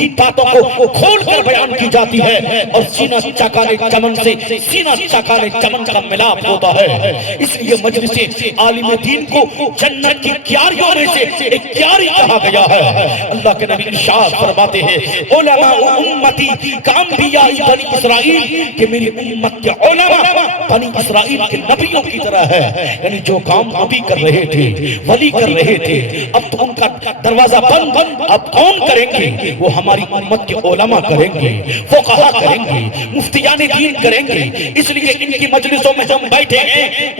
کی باتوں کو کھول کر بیان کی جاتی ہے اور سینہ چاکانے چمن سے سینہ چاکانے چمن کا ملاپ ہوتا ہے۔ اس لیے مجلس عالم دین کو جنت کی کیاریوں میں سے ایک کیاری کہا گیا ہے۔ اللہ کے نبی ارشاد فرماتے ہیں علماء امتی کانبیاء بنی اسرائیل، کہ میری امت کے علماء بنی اسرائیل کے نبیوں کی طرح ہے، یعنی جو کام نبی کر رہے تھے، ولی کر رہے تھے، اب تو ان کا دروازہ بند، اب کون کریں گے؟ وہ ہماری امت کے علماء کریں گے، فقہاء کریں گے، مفتیان دین کریں گے۔ اس لیے ان کی مجلسوں میں ہم بیٹھے ہیں،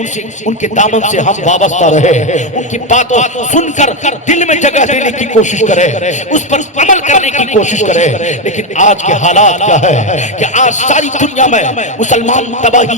ان کے دامن سے ہم وابستہ رہے، ان کی باتوں سن کر دل میں جگہ دینے کی کوشش کرے، اس پر عمل کرنے کی کوشش کرے۔ لیکن آج کے حالات کیا ہے کہ آج ساری دنیا میں مسلمان تباہی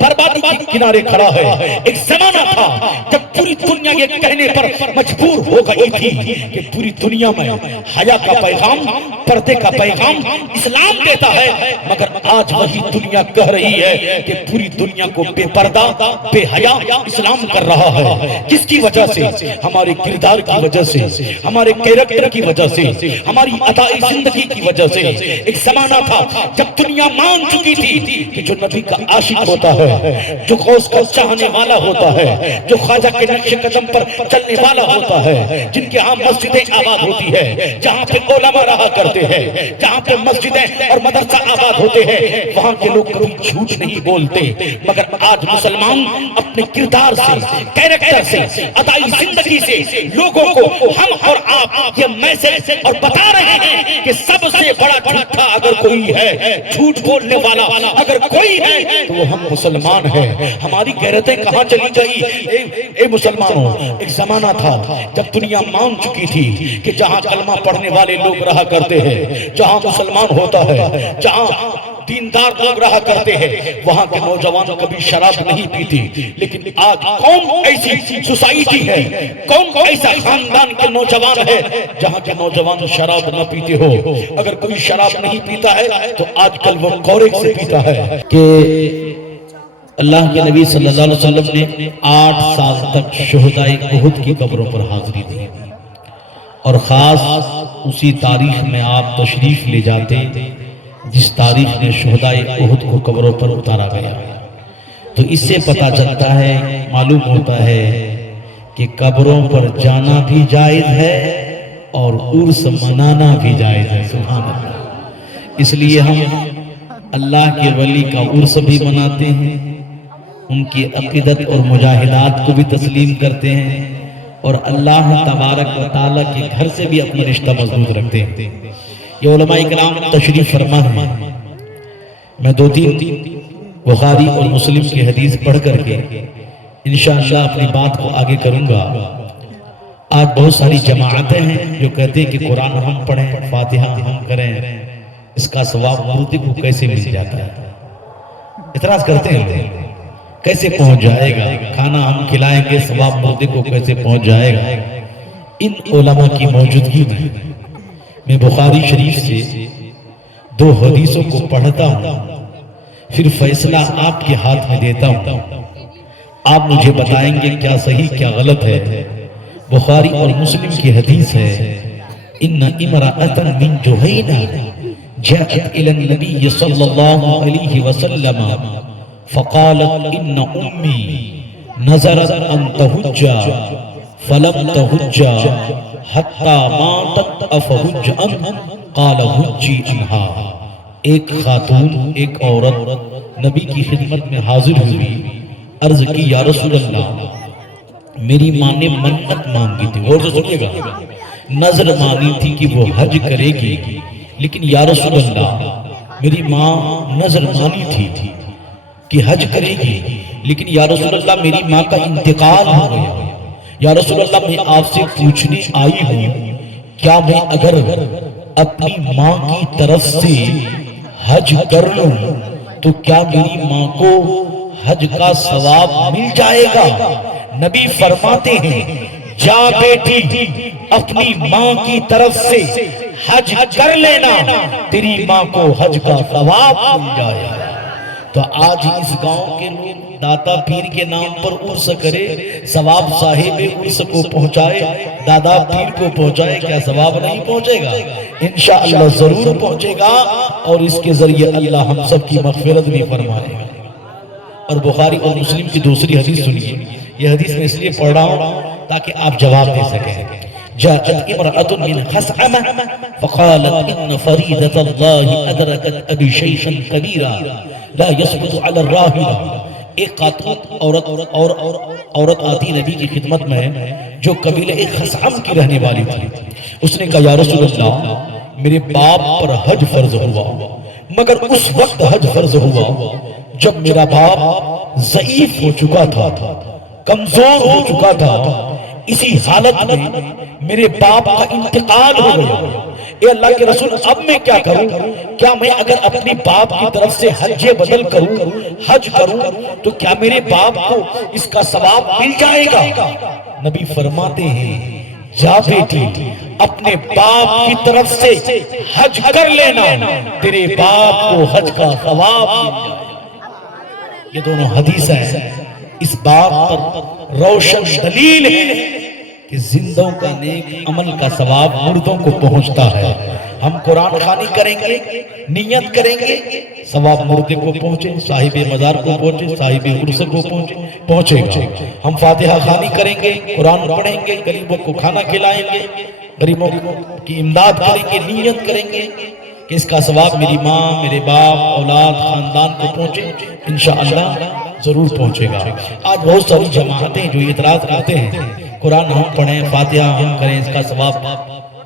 بربادی کے کنارے کھڑا ہے۔ ایک زمانہ تھا جب پوری دنیا یہ کہنے پر مجبور ہو گئی تھی کہ پوری دنیا میں حیا کا پیغام، پردے کا پیغام اسلام دیتا ہے، مگر آج وہی دنیا کہہ رہی ہے کہ پوری دنیا کو بے پردہ بے حیا اسلام کر رہا ہے۔ کس کی وجہ سے؟ ہمارے کردار کی وجہ سے، ہمارے کیریکٹر کی وجہ سے، ہماری ادائی زندگی کی وجہ سے۔ ایک زمانہ تھا جب دنیا مان چکی تھی کہ جو نبی کا عاشق ہوتا ہے، جو غوث کا چاہنے والا ہوتا ہے، جو خواجہ کے نقش قدم پر چلنے والا ہوتا ہے، جن کے ہاں مسجدیں آباد ہوتی ہے، جہاں پہ علماء رہا کرتے ہیں، جہاں پہ مسجدیں اور مدرسہ آباد ہوتے ہیں، وہاں کے لوگ کبھی جھوٹ نہیں بولتے۔ مگر آج مسلمان اپنے کردار سے، کیریکٹر سے، ادائی زندگی سے لوگوں کو ہم اور آپ یہ میسج اور بتا رہے ہیں کہ سب سے بڑا جھوٹا اگر کوئی ہے، جھوٹ بولنے والا اگر کوئی ہے تو وہ ہم مسلمان ہیں۔ ہماری غیرتیں کہاں چلی گئی؟ اے مسلمانوں، ایک زمانہ تھا جب دنیا مان چکی تھی کہ جہاں کلمہ پڑھنے والے لوگ رہا کرتے ہیں، جہاں مسلمان ہوتا ہے، جہاں دیندار لوگ رہا کرتے ہیں، وہاں کے نوجوان کبھی شراب نہیں پیتے۔ لیکن آج کون ایسی سوسائٹی ہے، کون ایسا خاندان کے نوجوان ہے جہاں کے نوجوان شراب نہ پیتے ہو؟ اگر کوئی شراب نہیں پیتا ہے تو آج کل وہ کورک سے پیتا ہے۔ کہ اللہ کے نبی صلی اللہ علیہ وسلم نے 8 سال تک شہدائے احد کی قبروں پر حاضری دی، اور خاص اسی تاریخ میں آپ تشریف لے جاتے جس تاریخ میں شہدائے احد کو قبروں پر اتارا گیا۔ تو اس سے پتہ چلتا ہے، معلوم ہوتا ہے کہ قبروں پر جانا بھی جائز ہے اور عرس منانا بھی جائز ہے۔ سبحان اللہ۔ اس لیے ہم اللہ کے ولی کا عرس بھی مناتے ہیں، ان کی عقیدت اور مجاہدات کو بھی تسلیم کرتے ہیں، اور اللہ تبارک و تعالیٰ کے گھر سے بھی اپنا رشتہ مضبوط رکھتے ہیں۔ یہ علماء کرام تشریف فرما ہیں۔ میں 2-3 بخاری اور مسلم کی حدیث پڑھ کر کے انشاءاللہ اپنی بات کو آگے کروں گا۔ آج بہت ساری جماعتیں ہیں جو کہتے ہیں کہ قرآن ہم پڑھیں، فاتحہ ہم کریں، اس کا ثواب مردے کو کیسے مل جاتا ہے؟ اعتراض کرتے ہیں، کیسے پہنچ جائے گا؟ کھانا ہم کھلائیں گے، ثواب مردے کو کیسے پہنچ جائے گا؟ ان علماء کی موجودگی میں بخاری شریف سے 2 حدیثوں کو پڑھتا ہوں، پھر فیصلہ آپ کے ہاتھ میں دیتا ہوں، آپ مجھے بتائیں گے کیا صحیح کیا غلط ہے۔ بخاری اور مسلم کی حدیث ہے، ان امرأة من جہینہ جاءت الى النبی صلی اللہ علیہ وسلم فقالت ان امی نظرت ان تحج فلم تحج حتی ماتت افحج ان قال حجی عنہا۔ ایک خاتون، ایک عورت نبی کی خدمت میں حاضر ہوئی، عرض کی یا رسول اللہ، میری ماں نے منت مانگی تھی، اور جو سنیے گا، نظر مانی تھی کہ وہ حج کرے گی، لیکن یا رسول اللہ میری ماں نظر مانی تھی کہ حج کرے گی، لیکن یا رسول اللہ میری ماں کا انتقال ہو گیا۔ یا رسول اللہ میں آپ سے پوچھنے آئی ہوں، کیا میں اگر اپنی ماں کی طرف سے حج کر لوں تو کیا میری ماں کو حج کا ثواب مل جائے گا؟ نبی فرماتے ہیں، جا بیٹی اپنی ماں کی طرف سے حج کر لینا، تیری ماں کو حج کا ثواب مل جائے گا۔ تو آج اس گاؤں کے لوگ داتا پیر کے نام پر عرس کرے، ثواب صاحب عرس کو پہنچائے، دادا پیر کو پہنچائے، کیا ثواب نہیں پہنچے گا؟ انشاءاللہ ضرور پہنچے گا، اور اس کے ذریعے اللہ ہم سب کی مغفرت بھی فرمائے گا۔ اور بخاری اور مسلم کی دوسری حدیث سنیے، یہ حدیث میں اس لیے پڑھ رہا ہوں تاکہ آپ جواب دے سکیں۔ جاءت امرأة من خثعمة فقالت ان فريدة الله ادركت ابي شيخا كبيرا لا يثبت على الراحلة۔ ایک خاتون عورت آتی نبی کی خدمت میں جو قبیلہ خثعم کی رہنے والی تھی۔ اس نے کہا یا رسول اللہ، میرے باپ پر حج فرض ہوا، مگر اس وقت حج فرض ہوا جب میرا باپ ضعیف ہو چکا تھا، کمزور ہو چکا تھا۔ اسی حالت میں میرے باپ کا انتقال ہو گیا۔ اے اللہ کے رسول، اب میں کیا کروں؟ کیا میں اگر اپنی باپ کی طرف سے حج بدل کروں، حج کروں، تو کیا میرے باپ کو اس کا ثواب مل جائے گا؟ نبی فرماتے ہیں جا بیٹی، اپنے باپ کی طرف سے حج کر لینا، تیرے باپ کو حج کا ثواب مل جائے گا۔ یہ دونوں حدیث ہیں، اس بات پر روشن دلیل ہے کہ زندوں کا نیک عمل کا ثواب مردوں کو پہنچتا ہے۔ ہم قرآن خوانی کریں گے، نیت کریں گے، ثواب مردے کو پہنچے، صاحب مزار کو پہنچے، صاحب عرس کو پہنچے گا۔ ہم فاتحہ خوانی کریں گے، قرآن پڑھیں گے، غریبوں کو کھانا کھلائیں گے، غریبوں کی امداد کریں گے، نیت کریں گے کہ اس کا ثواب میری ماں، میرے باپ، اولاد، خاندان کو پہنچے، انشاءاللہ ضرور پہنچے گا۔ آج بہت ساری جماعتیں جو اعتراض کرتے ہیں قرآن ہم پڑھیں، فاتحہ ہم کریں، اس کا ثواب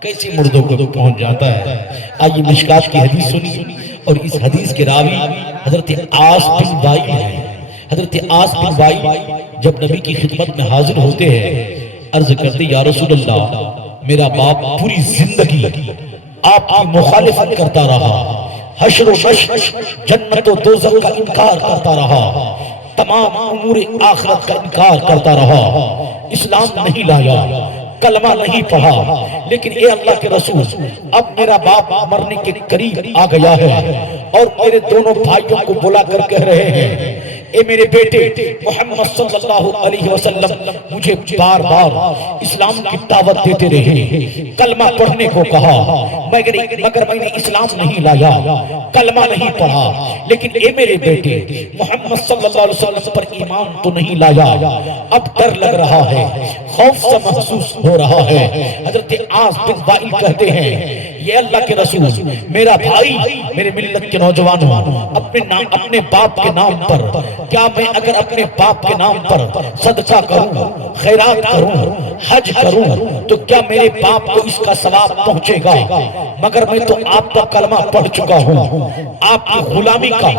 کیسی مردوں کو پہنچ جاتا ہے؟ آئیے مشکات کی حدیث سنی، اور اس حدیث کے راوی حضرت عاص بن وائل ہیں۔ حضرت عاص بن وائل جب نبی کی خدمت میں حاضر ہوتے ہیں، عرض کرتے یا رسول اللہ، میرا باپ پوری زندگی آپ کی مخالفت کرتا رہا، حشر و نشر، جنت و دوزخ کا انکار کرتا رہا، تمام امور آخرت کا انکار کرتا رہا، اسلام نہیں لایا، کلمہ نہیں پڑھا۔ لیکن اے اللہ کے رسول، اب میرا باپ مرنے کے قریب آ گیا ہے، اور میرے دونوں بھائیوں کو بلا کر کہہ رہے ہیں اے میرے بیٹے محمد صلی اللہ علیہ وسلم مجھے بار بار اسلام کی دعوت دیتے رہے، کلمہ پڑھنے کو کہا، مگر میں نے اسلام نہیں لایا، کلمہ نہیں پڑھا۔ لیکن اے میرے بیٹے محمد صلی اللہ علیہ وسلم پر ایمان تو نہیں لایا، اب ڈر لگ رہا ہے، خوف سا محسوس ہو رہا ہے۔ حضرت عاص بن وائل کہتے ہیں یہ اللہ کے رسول، میرا بھائی، میرے ملت کے نوجوانوں، اپنے باپ کے نام پر، کیا میں اگر اپنے باپ کے نام پر صدقہ کروں، خیرات کروں، حج کروں، تو کیا میرے باپ کو اس کا ثواب پہنچے گا؟ مگر میں تو آپ کا کلمہ پڑھ چکا ہوں، آپ کی غلامی کا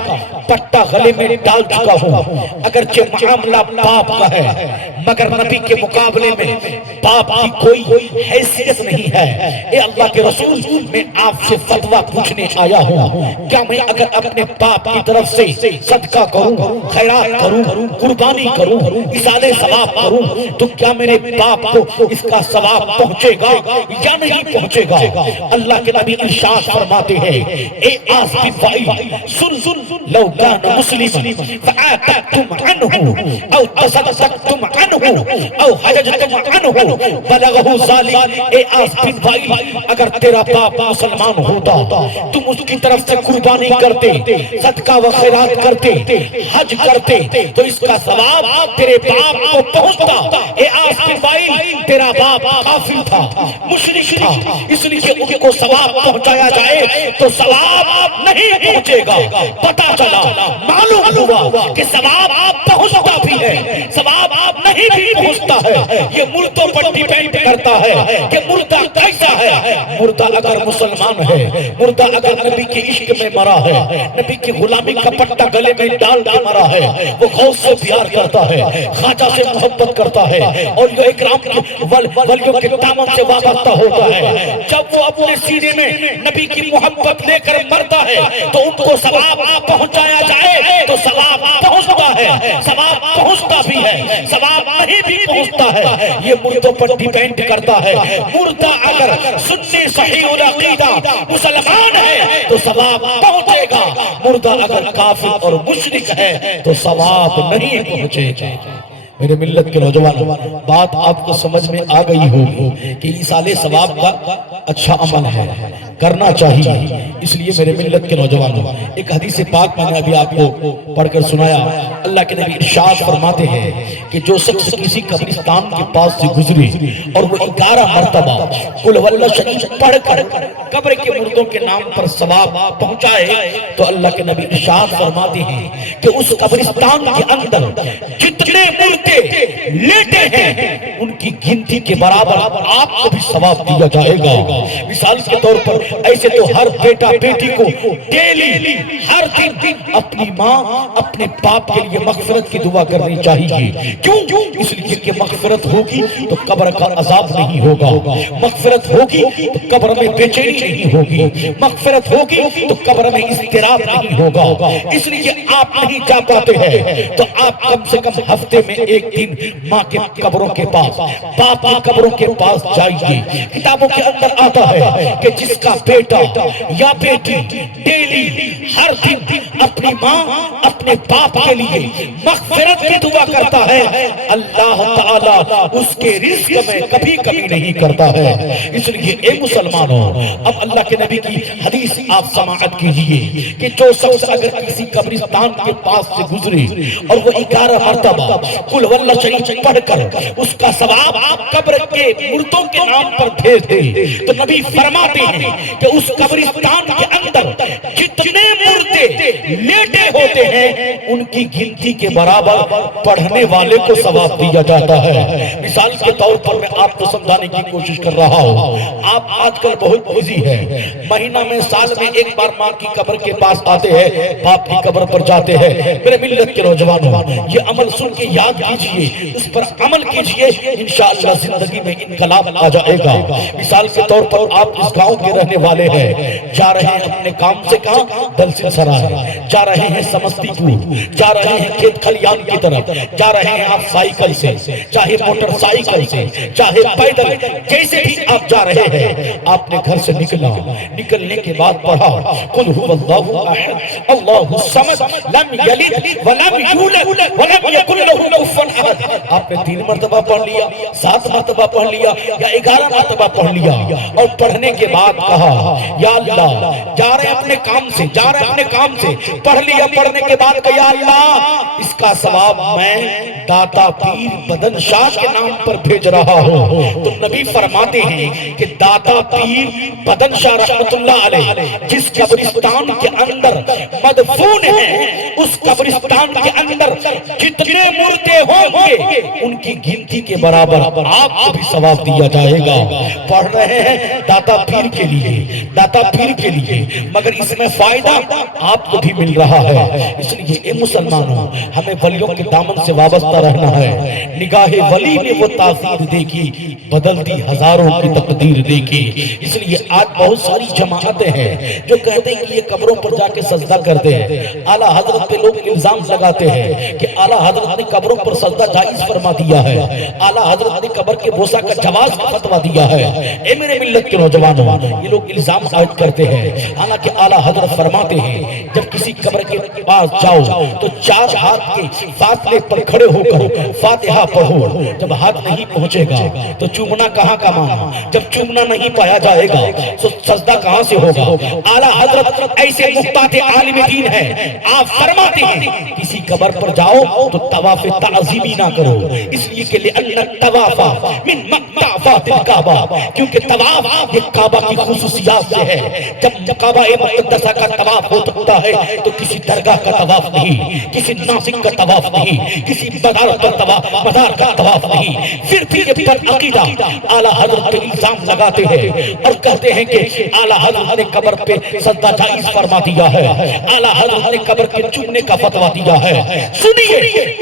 پٹا گلے میں ڈال چکا ہوں، اگرچہ معاملہ باپ کا ہے، مگر نبی کے مقابلے میں باپ کی کوئی حیثیت نہیں ہے۔ اے اللہ کے رسول، میں آپ سے فتویٰ پوچھنے آیا ہوں، کیا میں اگر اپنے باپ کی طرف سے صدقہ کروں، خیرات کروں، قربانی کروں، اصالِ ثواب کروں، تو کیا میرے باپ کو اس کا ثواب پہنچے گا یا نہیں پہنچے گا؟ اللہ کے نبی ارشاد فرماتے ہیں اے عاص بن وائل، سن لو کان مسلما فآتتم عنہ او تصدقتم عنہ او حججتم عنہ بلغہ ذلک۔ اے عاص بن وائل، اگر تیرا باپ مسلمان ہوتا، تم اس کی طرف سے قربانی کرتے، صدقہ و خیرات کرتے، حج کرتے، تو اس کا ثواب تیرے باپ کو پہنچتا۔ اے عاص بن وائل، تیرا باپ کافر تھا، مشرک تھا، اس لیے ان کو ثواب پہنچایا جائے تو ثواب نہیں پہنچے گا۔ پتہ چلا، معلوم ہوا کہ ثواب پہنچتا بھی ہے، ثواب نہیں بھی پہنچتا ہے۔ یہ مردوں پر ڈیپینڈ کرتا ہے کہ مردہ کیسا ہے۔ مردہ اگر مسلمان ہے، مردہ اگر نبی کے عشق میں مرا ہے، نبی کی غلامی کا پٹا گلے میں ڈال کے مرا ہے، وہ غوث سے پیار کرتا ہے، خواجہ سے محبت کرتا ہے، اور یہ اکرام ولیوں کے دامن سے وابستہ ہوتا ہے۔ جب وہ اپنے سینے میں نبی کی محبت لے کر مرتا ہے تو ان کو ثواب پہنچایا جائے تو ثواب پہنچتا ہے، ثواب پہنچتا بھی ہے، ثواب نہیں بھی پہنچتا ہے۔ ہے یہ مردوں پر ڈیپینڈ کرتا ہے. مردہ اگر سنی صحیح العقیدہ مسلمان ہے تو ثواب پہنچے گا, مردہ اگر کافر اور مشرک ہے تو ثواب نہیں پہنچے گا. میرے ملت کے نوجوان, بات آپ کو سمجھ میں آ گئی ہوگی کہ ایصال ثواب کا اچھا عمل ہے, کرنا چاہیے. اس لیے میرے ملت کے نوجوانوں, ایک حدیث پاک میں نے ابھی آپ کو پڑھ کر سنایا. اللہ کے نبی ارشاد فرماتے ہیں کہ جو شخص کسی قبرستان کے پاس سے گزرے اور وہ 11 مرتبہ قل واللہ شریف پڑھ کر قبر کے مردوں کے نام پر ثواب پہنچائے تو اللہ کے نبی ارشاد فرماتے ہیں کہ اس قبرستان کے اندر جتنے مردے لیٹے ہیں ان کی گنتی کے برابر آپ کو بھی ثواب دیا جائے گا. مثال کے طور پر ایسے تو ہر بیٹا بیٹی کو ڈیلی ہر دن اپنی ماں اپنے باپ کے لیے مغفرت کی دعا کرنی چاہیے. کیوں؟ اس لیے کہ مغفرت ہوگی تو قبر کا عذاب نہیں ہوگا, مغفرت ہوگی تو قبر میں بے چینی نہیں ہوگی, مغفرت ہوگی تو قبر میں اضطراب نہیں ہوگا. اس لیے آپ نہیں جا پاتے ہیں تو آپ کم سے کم ہفتے میں ایک دن ماں کے قبروں کے پاس, باپ کی قبروں کے پاس جائیے. کتابوں کے اندر آتا ہے کہ جس کا بیٹا یا بیٹی ڈیلی ہر دن اپنی ماں اپنے باپ کے لیے مغفرت کی دعا کرتا ہے, اللہ تعالیٰ اس کے رزق میں کبھی کمی نہیں کرتا ہے. اس لیے اے مسلمانوں, اب اللہ کے نبی کی حدیث آپ سماعت کیجئے کہ جو شخص اگر کسی قبرستان کے پاس سے گزرے اور وہ 11 مرتبہ قل واللہ شریف پڑھ کر اس کا ثواب قبر کے مردوں کے نام پر بھیج دے تو نبی فرماتے ہیں کہ اس قبرستان کے اندر جتنے مردے لیٹے ہوتے ہیں ان کی گنتی کے برابر پڑھنے والے کو ثواب دیا جاتا ہے. مثال کے طور پر میں آپ کو سمجھانے کی کوشش کر رہا ہوں. آپ آج کل بہت بزی ہیں, مہینہ میں سال میں ایک بار ماں کی قبر کے پاس آتے ہیں, باپ کی قبر پر جاتے ہیں. میرے ملت کے نوجوانوں, یہ عمل سن کے یاد کیجئے, اس پر عمل کیجئے, انشاءاللہ زندگی میں انقلاب آ جائے گا. مثال کے طور پر آپ اس گاؤں کے رہنے والے ہیں, جا رہے ہیں اپنے کام سے کہاں, دلسن سرائے, جا رہے ہیں سمستی پور, جا رہے ہیں کھیت کھلیان کی طرف, جا رہے ہیں آپ سائیکل سے, چاہے موٹر سائیکل سے, چاہے پیدل, جیسے بھی آپ جا رہے ہیں, آپ نے گھر سے نکلا, نکلنے کے بعد پڑھا قل هو اللہ احد اللہ الصمد لم یلد ولم یولد ولم یکن له کفوا احد. آپ نے 3 مرتبہ پڑھ لیا, 7 مرتبہ پڑھ لیا یا 11 مرتبہ پڑھ لیا, اور پڑھنے کے بعد کہا یا اللہ, جا رہے اپنے کام سے, جا رہے اپنے کام سے, پڑھ لیا, پڑھنے کے بعد کہا یا اللہ اس کا ثواب میں داتا پیر بدن شاہ کے نام پر بھیج رہا ہوں. تو نبی فرماتے ہیں کہ داتا پیر بدن شاہ رحمت اللہ علیہ جس قبرستان کے اندر مدفون ہیں, اس قبرستان کے اندر جتنے مردے ہوں گے ان کی گنتی کے برابر آپ کو بھی ثواب دیا جائے گا. پڑھ رہے ہیں داتا پیر کے لیے, داتا پیر کے لیے, مگر اس میں فائدہ آپ کو بھی مل رہا ہے. اس لیے اے مسلمانوں, ہمیں ولیوں کے دامن سے وابستہ رہنا ہے. نگاہ ولی نے وہ تاثیر دیکھی, بدلتی ہزاروں کی تقدیر دیکھی. اس لیے آج بہت ساری جماعتیں ہیں جو کہتے ہیں کہ یہ قبروں پر جا کے سجدہ کرتے ہیں. اعلیٰ حضرت پہ لوگ الزام لگاتے ہیں کہ اعلیٰ حضرت نے قبروں پر سجدہ جائز فرما دیا ہے, اعلیٰ حضرت نے قبر کے بوسہ کا جواز فتویٰ دیا ہے. اے میرے ملت کے نوجوانوں, یہ لوگ الزام عائد کرتے ہیں, حالانکہ اعلیٰ حضرت فرماتے ہیں جب کسی قبر کے پاس جاؤ تو 4 ہاتھ کے فاصلے پر کھڑے ہو کر فاتحہ پڑھو. جب ہاتھ نہیں پہنچے گا تو چومنا کہاں کا مانا, جب چومنا نہیں پایا جائے گا تو سجدہ کہاں سے ہوگا. اعلیٰ حضرت ایسے محتاط عالم دین ہیں, آپ فرماتے ہیں کسی قبر پر جاؤ تو طواف تعظیمی نہ کرو, اس لیے کہ لأن الطواف من مقطعات الکعبہ, کیونکہ طواف یہ کعبہ کی خصوصیات سے ہے. جب کعبہ مقدسہ کا طواف ہوتا ہے تو کسی درگاہ کا طواف نہیں, کسی ناسک کا طواف نہیں, کسی مزار کا طواف نہیں. پھر بھی یہ بد عقیدہ اعلیٰ حضرت پہ الزام لگاتے ہیں اور کہتے ہیں کہ اعلیٰ حضرت نے قبر پہ سجدہ جائز فرما دیا ہے, اعلیٰ حضرت نے قبر کے چومنے کا فتویٰ دیا ہے. سنیے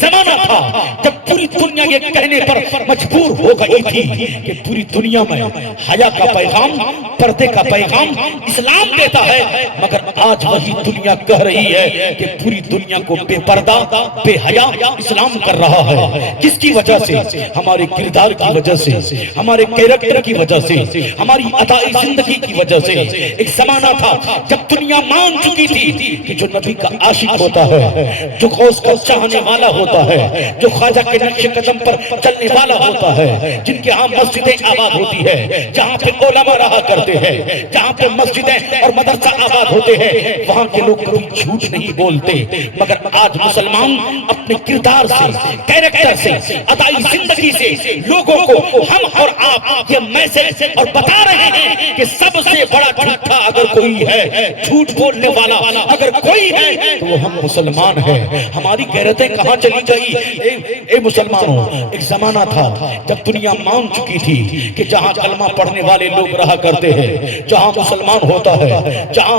زمانہ تھا جب پوری دنیا یہ کہنے پر مجبور ہو گئی تھی کہ پوری دنیا میں حیا کا پیغام، پردے کا پیغام اسلام دیتا ہے، مگر آج وہی دنیا کہہ رہی ہے کہ پوری دنیا کو بے پردہ بے حیا اسلام کر رہا ہے۔ کس کی وجہ سے؟ ہمارے کردار کی وجہ سے، ہمارے کیریکٹر کی وجہ سے، ہماری ادائی زندگی کی وجہ سے۔ ایک زمانہ تھا جب دنیا مان چکی تھی کہ جو نبی کا عاشق ہوتا ہے، جو غوث کا چاہنے والا ہوتا ہے، جو خواجہ کے نقش قدم پر چلنے والا ہوتا ہے، جن کے ہاں مسجدیں آباد ہوتی ہے، جہاں پہ علماء رہا کرتے ہیں، جہاں پہ مسجدیں اور مدرسہ آباد ہوتے ہیں، وہاں کے لوگ کبھی جھوٹ نہیں بولتے۔ مگر آج مسلمان اپنے کردار سے، کیریکٹر سے، ادائی زندگی سے لوگوں کو ہم اور آپ یہ میسج اور بتا رہے ہیں کہ سب سے بڑا جھوٹا اگر کوئی ہے، جھوٹ بولنے والا اگر کوئی ہے تو وہ ہم مسلمان ہیں۔ ہماری غیرتیں کہاں چلی گئی؟ اے مسلمانوں، ایک زمانہ تھا جب دنیا مان چکی تھی کہ جہاں کلمہ پڑھنے والے لوگ رہا کرتے ہیں، جہاں مسلمان ہوتا ہے، جہاں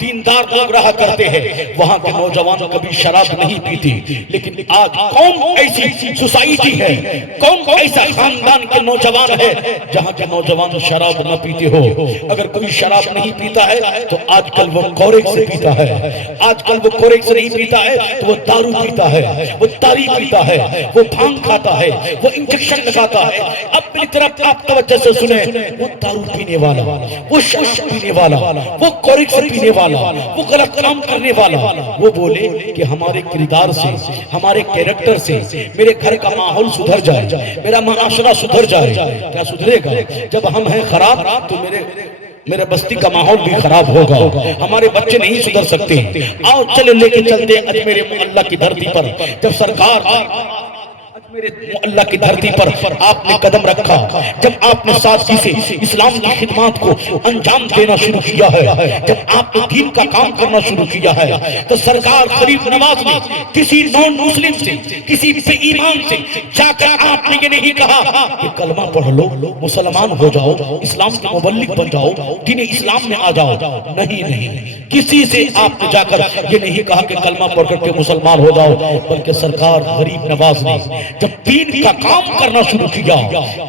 دیندار لوگ رہا کرتے ہیں، وہاں کے نوجوان کبھی شراب نہیں پیتے۔ لیکن آج کون ایسی سوسائٹی ہے، کون ایسا خاندان کے نوجوان ہے جہاں کے نوجوان شراب نہ پیتے ہو؟ اگر کوئی شراب نہیں پیتا ہے تو آج کل وہ کوریک سے پیتا ہے، آج کل وہ کوریک سے نہیں پیتا ہے تو وہ دارو پیتا ہے، وہ تاری پیتا ہے، وہ بھانگ کھاتا ہے، وہ انجیکشن لگاتا ہے۔ اب میری طرف آپ توجہ سے سنیں، وہ دارو پینے والا، وہ شراب پینے والا، وہ کوریک سے پینے والا، وہ غلط کام کرنے والا، وہ بولے کہ ہمارے کردار سے، ہمارے کیریکٹر سے میرے گھر کا ماحول سدھر جائے، میرا معاشرہ سدھر جائے۔ کیا سدھرے گا؟ جب ہم ہیں خراب تو میرے بستی کا ماحول بھی خراب ہوگا، ہمارے بچے نہیں سدھر سکتے۔ آؤ چلے لے کے چلتے اجمیر معلیٰ کی دھرتی پر، جب سرکار میرے اللہ کی دھرتی پر آپ نے قدم رکھا، جب آپ نے سادگی سے اسلام کی خدمات کو انجام دینا شروع کیا ہے، جب آپ نے دین کا کام کرنا شروع کیا ہے، تو سرکار غریب نواز نے کسی نون مسلم سے، کسی بے ایمان سے جا کر آپ نے یہ نہیں کہا کہ کلمہ پڑھ لو، مسلمان ہو جاؤ، اسلام کے مبلغ بن جاؤ، دین اسلام میں آ جاؤ۔ نہیں، کسی سے آپ نے جا کر یہ نہیں کہا کہ کلمہ پڑھ کر کے مسلمان ہو جاؤ، بلکہ سرکار غریب نواز نے جب دین کا کام کرنا شروع کیا،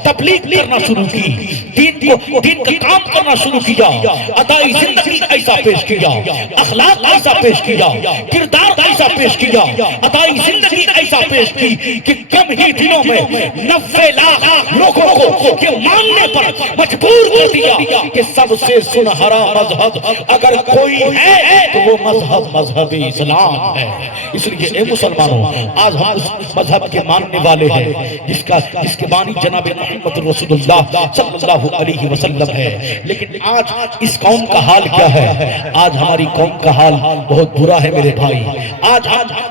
تبلیغ کرنا شروع کی، دین کا کام کرنا شروع کیا، ادائی زندگی ایسا پیش کیا، اخلاق ایسا پیش کیا، کردار ایسا پیش کیا، ادائی زندگی ایسا پیش کی کہ کم ہی دنوں میں 90 لاکھ لوگوں کو یہ ماننے پر مجبور کر دیا کہ سب سے سنہرا مذہب اگر کوئی ہے تو وہ مذہب اسلام ہے۔ اس لیے اے مسلمانوں، آج ہم اس مذہب کے ماننے والے ہیں جس کے بانی جناب محمد رسول اللہ صلی اللہ علیہ وسلم ہے۔ لیکن آج اس قوم کا حال کیا ہے؟ آج ہماری قوم کا حال بہت برا ہے میرے بھائی۔ آج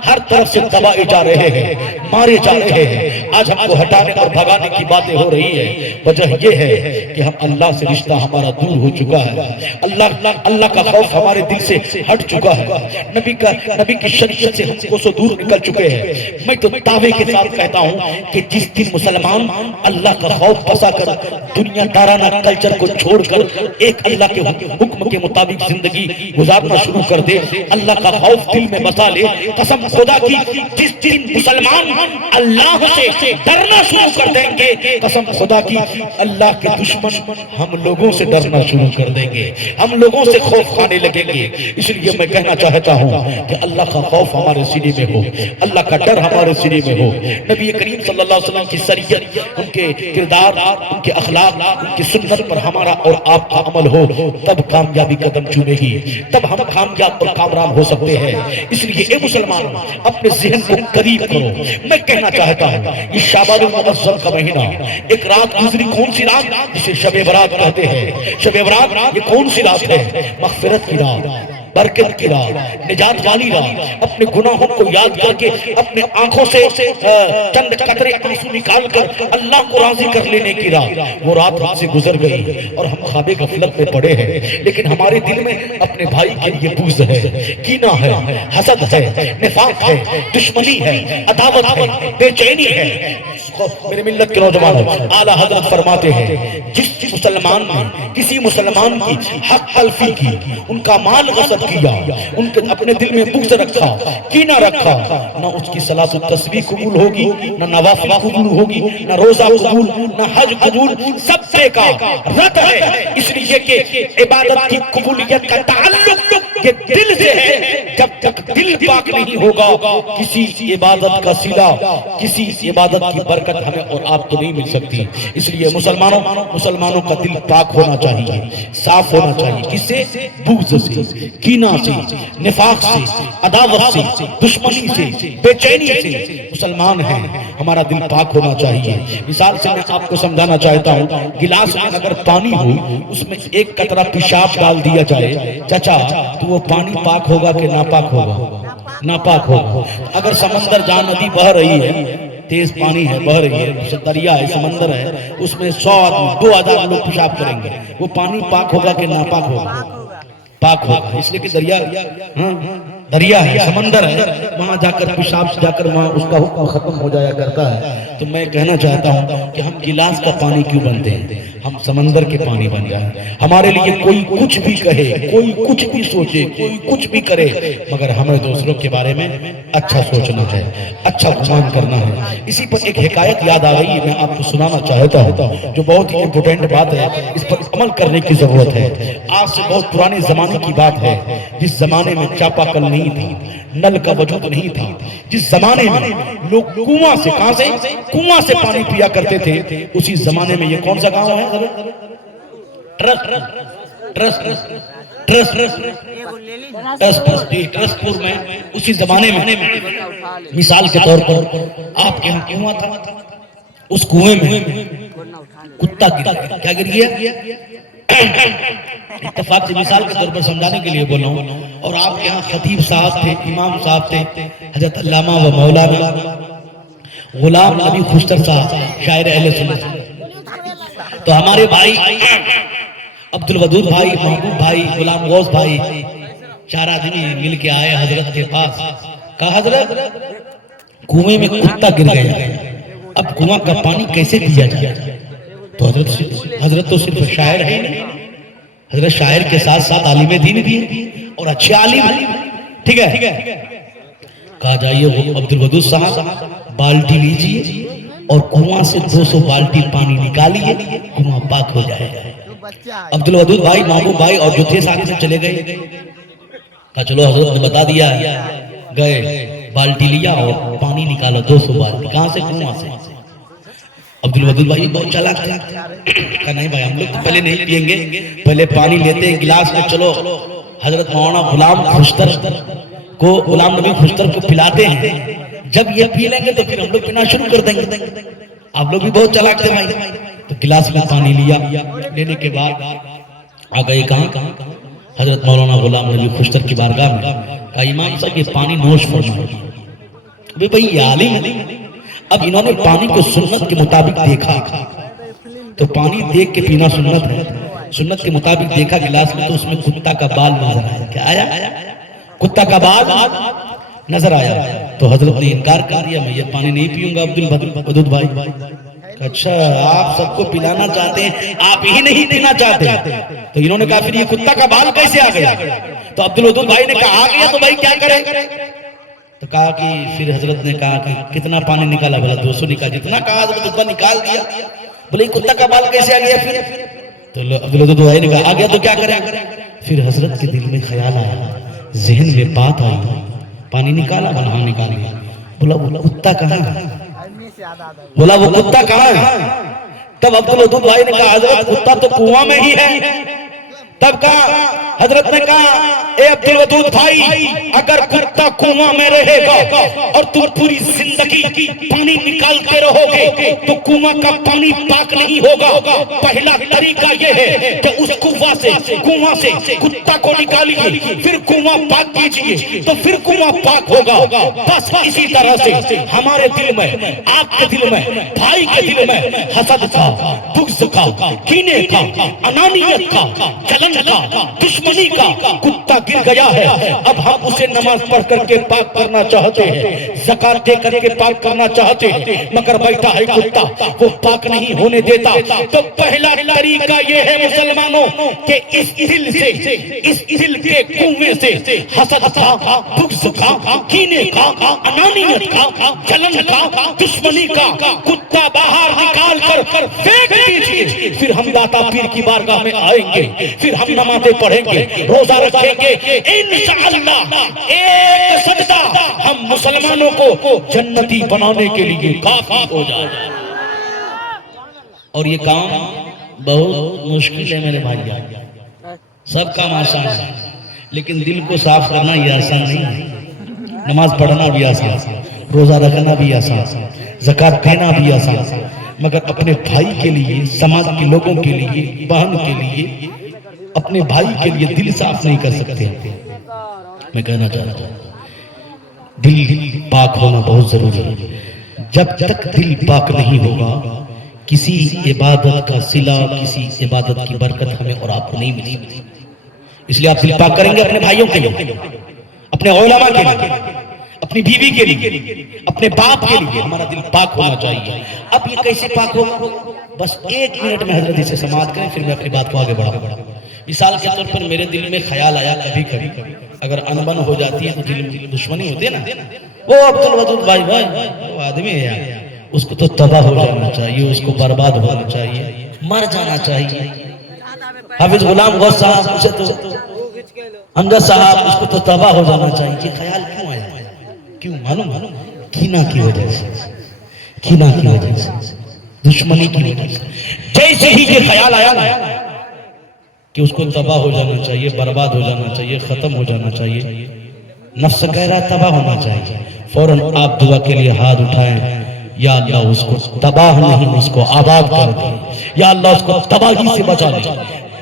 ہر طرف سے دبائے جا رہے ہیں، مارے جا رہے ہیں۔ آج ہم کو ہٹانے اور بھگانے کی باتیں ہو رہی ہیں۔ وجہ یہ ہے کہ ہم اللہ سے رشتہ ہمارا دور ہو چکا ہے، اللہ کا خوف ہمارے دل سے ہٹ چکا ہے، نبی کی شریعت سے ہم کو سو دور نکل چکے ہیں۔ میں تو دعوے کے ساتھ کہتا ہوں کہ جس دن مسلمان اللہ کا خوف بسا کر دنیا دارانہ کلچر کو چھوڑ کر ایک اللہ کے حکم کے مطابق زندگی گزارنا شروع کر دے، اللہ کا خوف دل میں بسا لے، قسم خدا کی جس دن مسلمان اللہ سے ڈرنا شروع کر دیں گے، قسم خدا کی اللہ کے دشمن ہم لوگوں سے ڈرنا شروع کر دیں گے، ہم لوگوں سے خوف کھانے لگیں گے۔ اس لیے میں کہنا چاہتا ہوں کہ اللہ کا خوف ہمارے سینے میں ہو، اللہ کا ڈر ہمارے سینے میں ہو۔ نبی کریم صلی اللہ علیہ وسلم کی شریعت، ان کے کردار، ان کے اخلاق، ان کی سنت پر ہمارا اور آپ کا عمل ہو، تب کامیابی قدم چومے گی، تب ہم کامیاب اور کامران ہو سکتے ہیں۔ اس لیے اے مسلمان، اپنے ذہن کو قریب کرو۔ میں کہنا چاہتا ہوں یہ شعبان المعظم کا مہینہ، ایک رات گزری، کون سی رات؟ جسے شب برات کہتے ہیں۔ شب برات یہ کون سی رات ہے؟ مغفرت کی رات، برکت کی رات، نجات والی رات، اپنے گناہوں کو یاد کر کے اپنے آنکھوں سے چند قطرے آنسو نکال کر اللہ کو راضی کر لینے کی رات۔ وہ رات ہم سے گزر گئی اور ہم خواب غفلت میں پڑے ہیں، لیکن ہمارے دل میں اپنے بھائی کے لیے بغض ہے، کینہ ہے، حسد ہے، نفاق ہے، دشمنی ہے، عداوت ہے، بے چینی ہے۔ میرے ملت کے نوجوانوں، اعلیٰ حضرت فرماتے ہیں جس مسلمان نے کسی مسلمان کی حق تلفی کی، ان کا مال غصب کیا، ان کے اپنے دل میں بغض رکھا، کینہ رکھا، نہ اس کی صلاۃ التسبیح قبول ہوگی، نہ نوافل قبول ہوگی، نہ روزہ قبول، نہ حج قبول، سب سے کا رد ہے، اس لیے کہ عبادت کی قبولیت کا تعلق یہ دل سے ہے۔ جب تک دل پاک نہیں ہوگا کسی عبادت کا صلہ، کسی عبادت کی برکت ہمیں اور آپ کو نہیں مل سکتی۔ اس لیے مسلمانوں کا دل پاک ہونا چاہیے، صاف ہونا چاہیے، کس سے؟ بغض سے، کینہ سے، نفاق سے، عداوت سے، دشمنی سے، بے چینی سے۔ مسلمان ہیں، ہمارا دل پاک ہونا چاہیے۔ مثال سے میں آپ کو سمجھانا چاہتا ہوں، گلاس میں اگر پانی ہو، اس میں ایک قطرہ پیشاب ڈال دیا جائے چچا، تو وہ پانی پاک ہوگا کہ ناپاک ہوگا؟ ناپاک ہوگا۔ اگر سمندر جہاں ندی بہہ رہی ہے، تیز پانی ہے، بہہ رہی ہے، دریا ہے، سمندر ہے، اس میں 100 آدمی 2000 لوگ پیشاب کریں گے، وہ پانی پاک ہوگا کہ ناپاک ہوگا؟ پاک ہوگا، اس لیے کہ دریا ہے، سمندر ہے، وہاں جا کر پیشاب جا کر وہاں اس کا حکم ختم ہو جایا کرتا ہے۔ تو میں کہنا چاہتا ہوں کہ ہم گلاس کا پانی کیوں بنتے ہیں؟ ہم سمندر کے پانی بن جائیں۔ ہمارے لیے کوئی کچھ بھی کہے، کوئی کچھ بھی سوچے، کوئی کچھ بھی کرے، مگر ہمیں دوسروں کے بارے میں اچھا سوچنا ہے، اچھا گمان کرنا ہے۔ اسی پر ایک حکایت یاد آ رہی ہے، میں آپ کو سنانا چاہتا ہوں، جو بہت ہی امپورٹنٹ بات ہے، اس پر عمل کرنے کی ضرورت ہے۔ آج سے بہت پرانے زمانے کی بات ہے، جس زمانے میں چاپا کل نہیں تھی، نل کا وجود نہیں تھا، جس زمانے میں لوگ کنواں سے، کہاں سے؟ کنواں سے پانی پیا کرتے تھے، اسی زمانے میں یہ کون سا گاؤں ہے؟ ٹرسپور میں، اسی زمانے میں مثال کے طور پر آپ کے یہاں کنواں تھا، اس کنویں میں کتا گر گیا۔ کیا گر گیا؟ اتفاق سے مثال کے طور پر سمجھانے کے لیے بولا ہوں۔ اور آپ کے یہاں خطیب صاحب تھے، امام صاحب تھے، حضرت علامہ و مولانا غلام نبی خوشتر صاحب، شاعر اہل سنت۔ تو ہمارے بھائی عبدالودود بھائی، محبوب بھائی، غلام غوث بھائی، 4 آدمی مل کے آئے حضرت کے پاس، کہا حضرت کنویں میں کتا گر گیا، اب کنواں کا پانی کیسے پیا جائے؟ تو حضرت تو صرف شاعر ہے نہیں، حضرت شاعر کے ساتھ ساتھ عالم دین بھی اور اچھے عالم ہیں، ٹھیک ہے؟ کہا جائیے وہ عبدالودود صاحب بالٹی لیجئے اور کنواں سے 200 بالٹی پانی نکالیے، کنواں پاک ہو جائے گا۔ عبدالودود بھائی، محبوب بھائی اور جو تھے ساتھ سے چلے گئے، کہا چلو حضرت نے بتا دیا، گئے بالٹی لیا اور پانی نکالا 200 بالٹی، کہاں سے؟ کنواں سے۔ عبدالودود بھائی بہت چالاک تھے، کہا نہیں بھائی ہم لوگ پہلے نہیں پیئیں گے، پہلے پانی لیتے ہیں گلاس میں، چلو حضرت مولانا غلام خوشتر کو، غلام نبی خوشتر کو پلاتے ہیں، جب یہ پی لیں گے تو پھر ہم لوگ پینا شروع کر دیں گے۔ آپ لوگ بھی بہت چالاک تھے بھائی، تو گلاس میں پانی لیا، لینے کے بعد آ گئے کہاں؟ حضرت مولانا غلام نبی خوشتر کی بارگاہ میں، کہا امام صاحب یہ پانی نوش فرمائیے۔ بھئی یہ عالم ہے، اب انہوں نے پانی کو سنت کے مطابق دیکھا، تو پانی دیکھ کے پینا سنت ہے، سنت کے مطابق دیکھا گلاس میں، تو اس میں کتا کا بال نظر آیا۔ کیا آیا؟ کتا کا بال نظر آیا۔ تو حضرت نے انکار کر دیا، میں یہ پانی نہیں پیوں گا عبدالودود بھائی۔ اچھا آپ سب کو پلانا چاہتے ہیں، آپ ہی نہیں پینا چاہتے، تو انہوں نے کہا پھر یہ کتا کا بال کیسے آ گیا؟ تو عبدالودود بھائی نے کہا آ گیا تو بھائی کیا کریں؟ تو کہا کہ پھر حضرت نے کہا کہ کتنا پانی نکالا؟ بولا 200 نکالا، جتنا کہا حضرت اتنا نکال دیا۔ بولے کتا کا بال کیسے آ گیا پھر؟ تو عبدالودود بھائی نے کہا آ گیا تو کیا کریں؟ پھر حضرت کے دل میں خیال آیا، ذہن میں بات آئی، پانی نکالا؟ بولا ہاں نکال لیا۔ بولا کتا کہاں ہے؟ بولا وہ کتا کہاں ہے؟ تب عبدالودود بھائی نے کہا حضرت کتا تو کنواں میں ہی ہے۔ تب کہا حضرت نے کہا اے عبدالودود بھائی، اگر کتا کنواں میں رہے گا اور تم پوری زندگی پانی نکالتے رہو گے تو کنواں کا پانی پاک نہیں ہوگا۔ پہلا طریقہ یہ ہے کہ اس کنواں کنواں سے کتا کو نکالیے، پھر کنواں پاک کیجیے تو پھر کنواں پاک ہوگا۔ بس اسی طرح سے ہمارے دل میں، آپ کے دل میں، بھائی کے دل میں حسد کا، بغض کا، کینے کا، انانیت کا، جلن کا، دشمنی کا کتا گر گیا ہے۔ اب ہم اسے نماز پڑھ کر کے پاک کرنا چاہتے ہیں، زکات دے کر کے پاک کرنا چاہتے ہیں، مگر بیٹھا ہے کتا، وہ پاک نہیں ہونے دیتا۔ تو پہلا طریقہ یہ ہے مسلمانوں کہ اس دل سے، اس دل کے کنویں سے حسد کا، بغض کا، کینے کا، انانیت کا، جلن کا، دشمنی کا کتا باہر نکال کر پھینک دیجئے۔ پھر ہم داتا پیر کی بارگاہ میں آئیں گے، پھر ہم نمازیں پڑھیں گے، روزہ رکھیں گے، انشاءاللہ ایک سجدہ ہم مسلمانوں کو جنتی بنانے کے لیے کافی ہو جائے گا۔ اور یہ کام بہت مشکل ہے میرے بھائی، سب کام آسان ہے لیکن دل کو صاف کرنا یہ آسان نہیں ہے۔ نماز پڑھنا بھی آسان، روزہ رکھنا بھی آسان، زکات دینا بھی آسان، مگر اپنے بھائی کے لیے، سماج کے لوگوں کے لیے، بہن کے لیے، اپنے بھائی کے لیے دل صاف نہیں کر سکتے۔ میں کہنا چاہتا ہوں دل پاک ہونا بہت ضروری ہے۔ جب تک دل پاک نہیں ہوگا کسی عبادت کا صلہ، کسی عبادت کی برکت ہمیں اور آپ کو نہیں ملے گی۔ اس لیے آپ دل پاک کریں گے اپنے بھائیوں کے لیے، اپنے علماء کے لیے، اپنی بیوی کے لیے، اپنے باپ کے لیے ہمارا دل پاک ہونا چاہیے۔ اب یہ کیسے پاک ہوگا؟ بس ایک منٹ میں حضرت سے سماعت کریں، پھر میں اپنی بات کو آگے بڑھاؤں۔ مثال کے طور پر میرے دل میں خیال آیا کبھی کبھی، اگر انبن ہو جاتی ہے تو دل میں دشمنی ہوتی ہے نا، وہ عبدالودود بھائی وہ آدمی ہے یار، اس کو تو تباہ ہو جانا چاہیے، اس کو برباد ہونا چاہیے، مر جانا چاہیے۔ حافظ غلام غوث صاحب، اسے تو امجد صاحب، اس کو تو تباہ ہو جانا چاہیے۔ یہ خیال کیوں آیا؟ کیوں؟ معلوم؟ کینہ کی وجہ سے، کینہ کی وجہ سے، دشمنی کی وجہ سے۔ جیسے ہی یہ خیال آیا نا کہ اس کو تباہ ہو جانا چاہیے، برباد ہو جانا چاہیے، ختم ہو جانا چاہیے، نفس کہہ رہا تباہ ہونا چاہیے، فوراً آپ دعا کے لیے ہاتھ اٹھائیں، یا اللہ اس کو تباہ نہیں، اس کو آباد کر دے، یا اللہ اس کو تباہی سے بچا لے،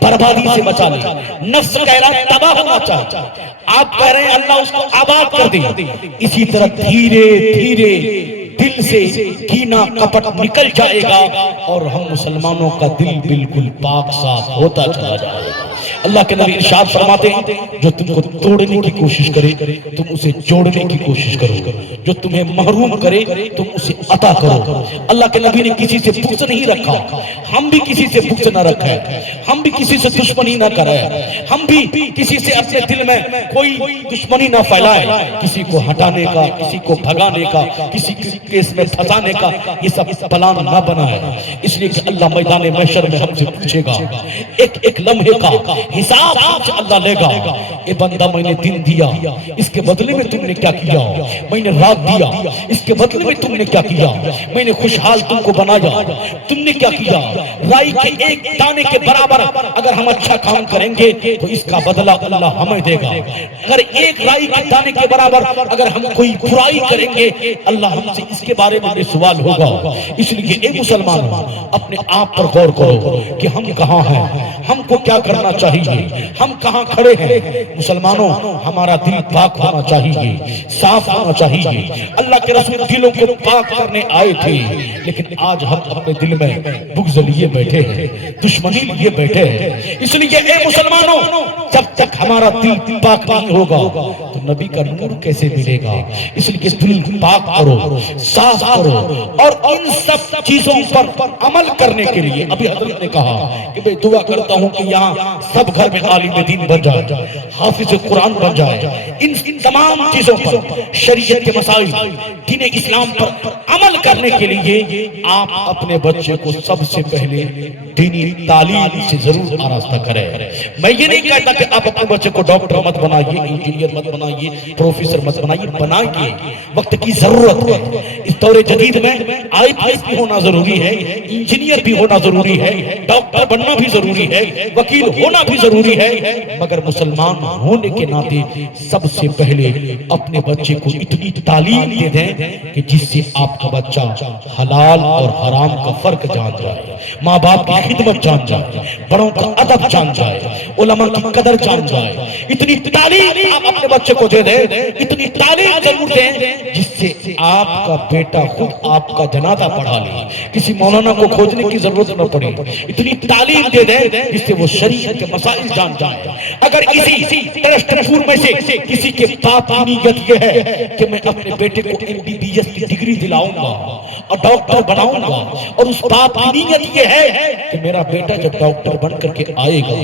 بربادی سے بچا لے۔ نفس کہہ رہا ہے تباہ ہونا چاہیے، آپ کہہ رہے ہیں اللہ اس کو آباد کر دے۔ اسی طرح دھیرے دھیرے دل سے کینہ کپٹ نکل جائے گا اور ہم مسلمانوں کا دل بالکل پاک صاف ہوتا چلا جائے گا۔ اللہ کے نبی ارشاد فرماتے ہیں جو تم کو توڑنے کی کوشش کرے تم اسے جوڑنے کی کوشش کرو، جو تمہیں محروم کرے تم اسے عطا کرو۔ اللہ کے نبی نے کسی سے بغض نہیں رکھا، ہم بھی کسی سے بغض نہ رکھے، ہم بھی کسی سے دشمنی نہ کرے، ہم بھی کسی سے اپنے دل میں کوئی دشمنی نہ پھیلائے، کسی کو ہٹانے کا، کسی کو بھگانے کا، کسی کیس میں پھنسانے کا یہ سب پلان نہ بنائے۔ اس لیے کہ اللہ میدان محشر میں ہم سے پوچھے گا، ایک ایک لمحے کا حساب ہم سے اللہ لے گا۔ اے بندہ میں نے دن دیا، اس کے بدلے میں تم نے کیا کیا؟ میں نے رات دیا، اس کے بدلے میں تم نے کیا کیا؟ میں نے خوشحال تم کو بنایا، تم نے کیا کیا؟ رائی کے ایک دانے کے برابر اگر ہم اچھا کام کریں گے تو اس کا بدلہ اللہ ہمیں دے گا، اگر ایک رائی کے دانے کے برابر اگر ہم کوئی برائی کریں گے اللہ ہم سے اس کے بارے میں سوال ہوگا۔ اس لیے اے مسلمان اپنے آپ پر غور کرو کہ ہم کہاں ہیں، ہم کو کیا کرنا چاہیے، ہم کہاں کھڑے ہیں۔ مسلمانوں ہمارا دل پاک ہونا چاہیے، صاف ہونا چاہیے۔ اللہ کے رسول دلوں کو پاک کرنے آئے تھے، لیکن آج ہم اپنے دل میں بغض لیے بیٹھے ہیں، دشمنی لیے بیٹھے ہیں۔ اس لیے اے مسلمانوں جب تک ہمارا دل پاک نہیں ہوگا تو نبی کا نور کیسے ملے گا؟ اس لیے دل پاک کرو، صاف کرو، اور ان سب چیزوں پر عمل کرنے کے لیے ابھی حضرت نے کہا کہ میں دعا کرتا ہوں کہ یہاں سب گھر میں عالم دین بن جائے، حافظ قرآن بن جائے، ان تمام چیزوں پر شریعت کے مسائل، دین اسلام پر عمل کرنے کے لیے آپ اپنے بچے کو سب سے پہلے دینی تعلیم سے ضرور آراستہ کریں۔ میں یہ نہیں کہتا کہ آپ اپنے بچے کو ڈاکٹر مت بنائیے، انجینئر مت بنائیے، پروفیسر مت بنائیے، بنائیے، وقت کی ضرورت ہے۔ اس دور جدید میں IPS بھی ہونا ضروری ہے، انجینئر بھی ہونا ضروری ہے، ڈاکٹر بننا بھی ضروری ہے، وکیل ہونا بھی ضروری ہے، مگر مسلمان ہونے کے ناطے سب سے پہلے اپنے بچے کو اتنی تعلیم دے دیں کہ جس سے آپ کا بچہ حلال اور حرام کا فرق جان جائے، ماں باپ کی خدمت جان جائے، بڑوں کا ادب جان جائے، علماء کی قدر جان جائے۔ اتنی تعلیم آپ اپنے بچے کو دے دیں، اتنی تعلیم ضرور دیں جس سے آپ کا بیٹا خود آپ کا جنازہ پڑھا لے، کسی مولانا کو کھوجنے کی ضرورت نہ پڑے۔ اتنی تعلیم دے دیں جس سے وہ شریعت کے مسائل جان جائے۔ اگر اسی ٹرسٹ پور میں سے کسی کے باپ کی نیت یہ ہے کہ میں اپنے بیٹے کو MBBS کی ڈگری دلاؤں گا اور ڈاکٹر بناؤں گا، اور اس باپ کی نیت یہ ہے کہ میرا بیٹا جب ڈاکٹر بن کر کے آئے گا،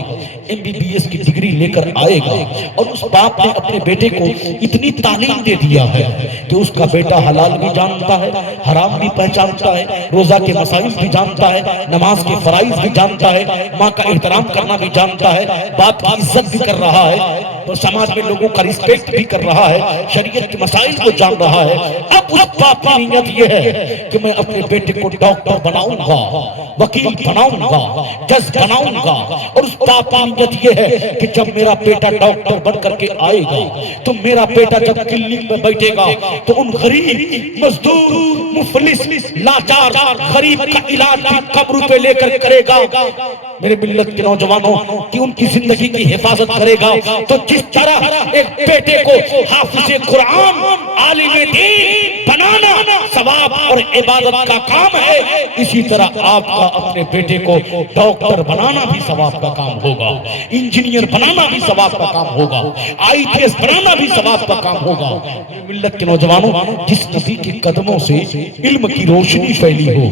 MBBS کی ڈگری لے کر آئے گا، اور اس باپ نے اپنے بیٹے کو اتنی تعلیم دے دیا ہے کہ اس کا بیٹا حلال بھی جانتا ہے، حرام بھی پہچانتا ہے، روزہ کے مسائل بھی جانتا ہے، نماز کے فرائض بھی جانتا ہے، ماں کا احترام کرنا بھی جانتا ہے، باپ کی عزت بھی کر رہا ہے، سماج میں لوگوں کا رسپیکٹ بھی کر رہا ہے، شریعت کے مسائل کو جان رہا ہے۔ اب اس باپ کی نیت یہ ہے کہ میں اپنے بیٹے کو ڈاکٹر بناؤں گا، وکیل بناؤں گا، جج بناؤں گا، اور اس باپ کی نیت یہ ہے کہ جب میرا بیٹا ڈاکٹر بن کر کے آئے گا تو میرا بیٹا جب کلینک میں بیٹھے گا تو ان غریب، مزدور، مفلس، لاچار غریب کا علاج بھی کم روپے لے کر کرے گا۔ میرے ملت کے نوجوانوں کی ان کی زندگی کی حفاظت کرے گا۔ تو جس طرح ایک بیٹے کو حافظ قرآن، عالم دین بنانا ثواب اور عبادت کا کام ہے، اسی طرح آپ کا اپنے بیٹے کو ڈاکٹر بنانا بھی ثواب کا کام ہوگا، انجینئر بنانا بھی ثواب کا کام ہوگا، IPS بنانا بھی ثواب کا کام ہوگا۔ ملت کے نوجوانوں، جس نبی کے قدموں سے علم کی روشنی پھیلی ہو،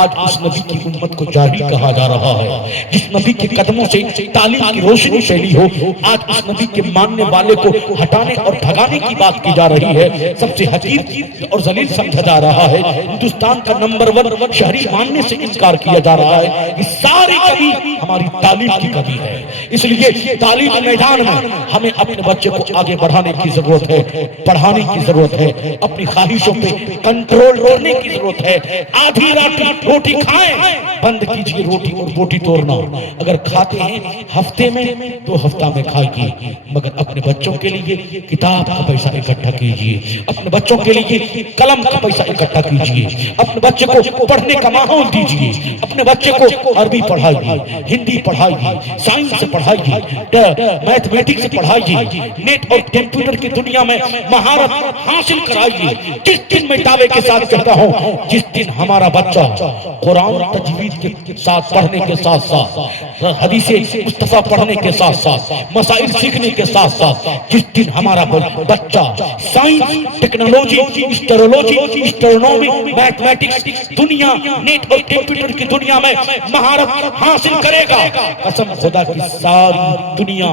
آج اس نبی کی امت کو جاہل کہا جا رہا ہے۔ جس نبی کے قدموں سے تعلیم کی روشنی پھیلی ہو، آج اس نبی کے ماننے والے کو ہٹانے اور بھگانے کی بات کی جا رہی ہے، سب سے حقیر اور ذلیل سمجھا جا رہا ہے، ہندوستان کا نمبر 1 شہری ماننے سے انکار کیا جا رہا ہے۔ یہ ساری کمی ہماری تعلیم کی کمی ہے۔ اس لیے تعلیم میدان میں ہمیں اپنے بچے کو آگے بڑھانے کی ضرورت ہے، پڑھانے کی ضرورت ہے، اپنی خواہشوں پہ کنٹرول کرنے کی ضرورت ہے۔ آدھی رات روٹی کھائیں، بند کیجئے روٹی اور بوٹی توڑنا۔ اگر کھاتے ہیں ہفتے میں 2 ہفتہ میں کھائیے، مگر اپنے بچوں کے لیے کتاب کا پیسہ اکٹھا کیجئے، اپنے بچوں کے لیے قلم کا پیسہ اکٹھا کیجئے، اپنے بچے کو پڑھنے کا ماحول دیجئے، اپنے بچے کو عربی پڑھائیے، ہندی پڑھائیے، سائنس پڑھائیے، میتھمیٹکس پڑھائیے، نیٹ اور کمپیوٹر کی دنیا میں مہارت حاصل کرائیے۔ جس دن میں دعوے کے ساتھ کہتا ہوں، جس دن ہمارا بچہ قرآن تجوید کے ساتھ پڑھنے کے ساتھ ساتھ، حدیث مصطفیٰ پڑھنے کے ساتھ ساتھ، مسائل سیکھنے کے ساتھ ساتھ، جس دن ہمارا بچہ سائنس، ٹیکنالوجی، اسٹرولوجی، اسٹرونومی، میتھمیٹکس دنیا، نیٹ اور کمپیوٹر کی دنیا میں مہارت حاصل کرے گا، قسم خدا کی ساری دنیا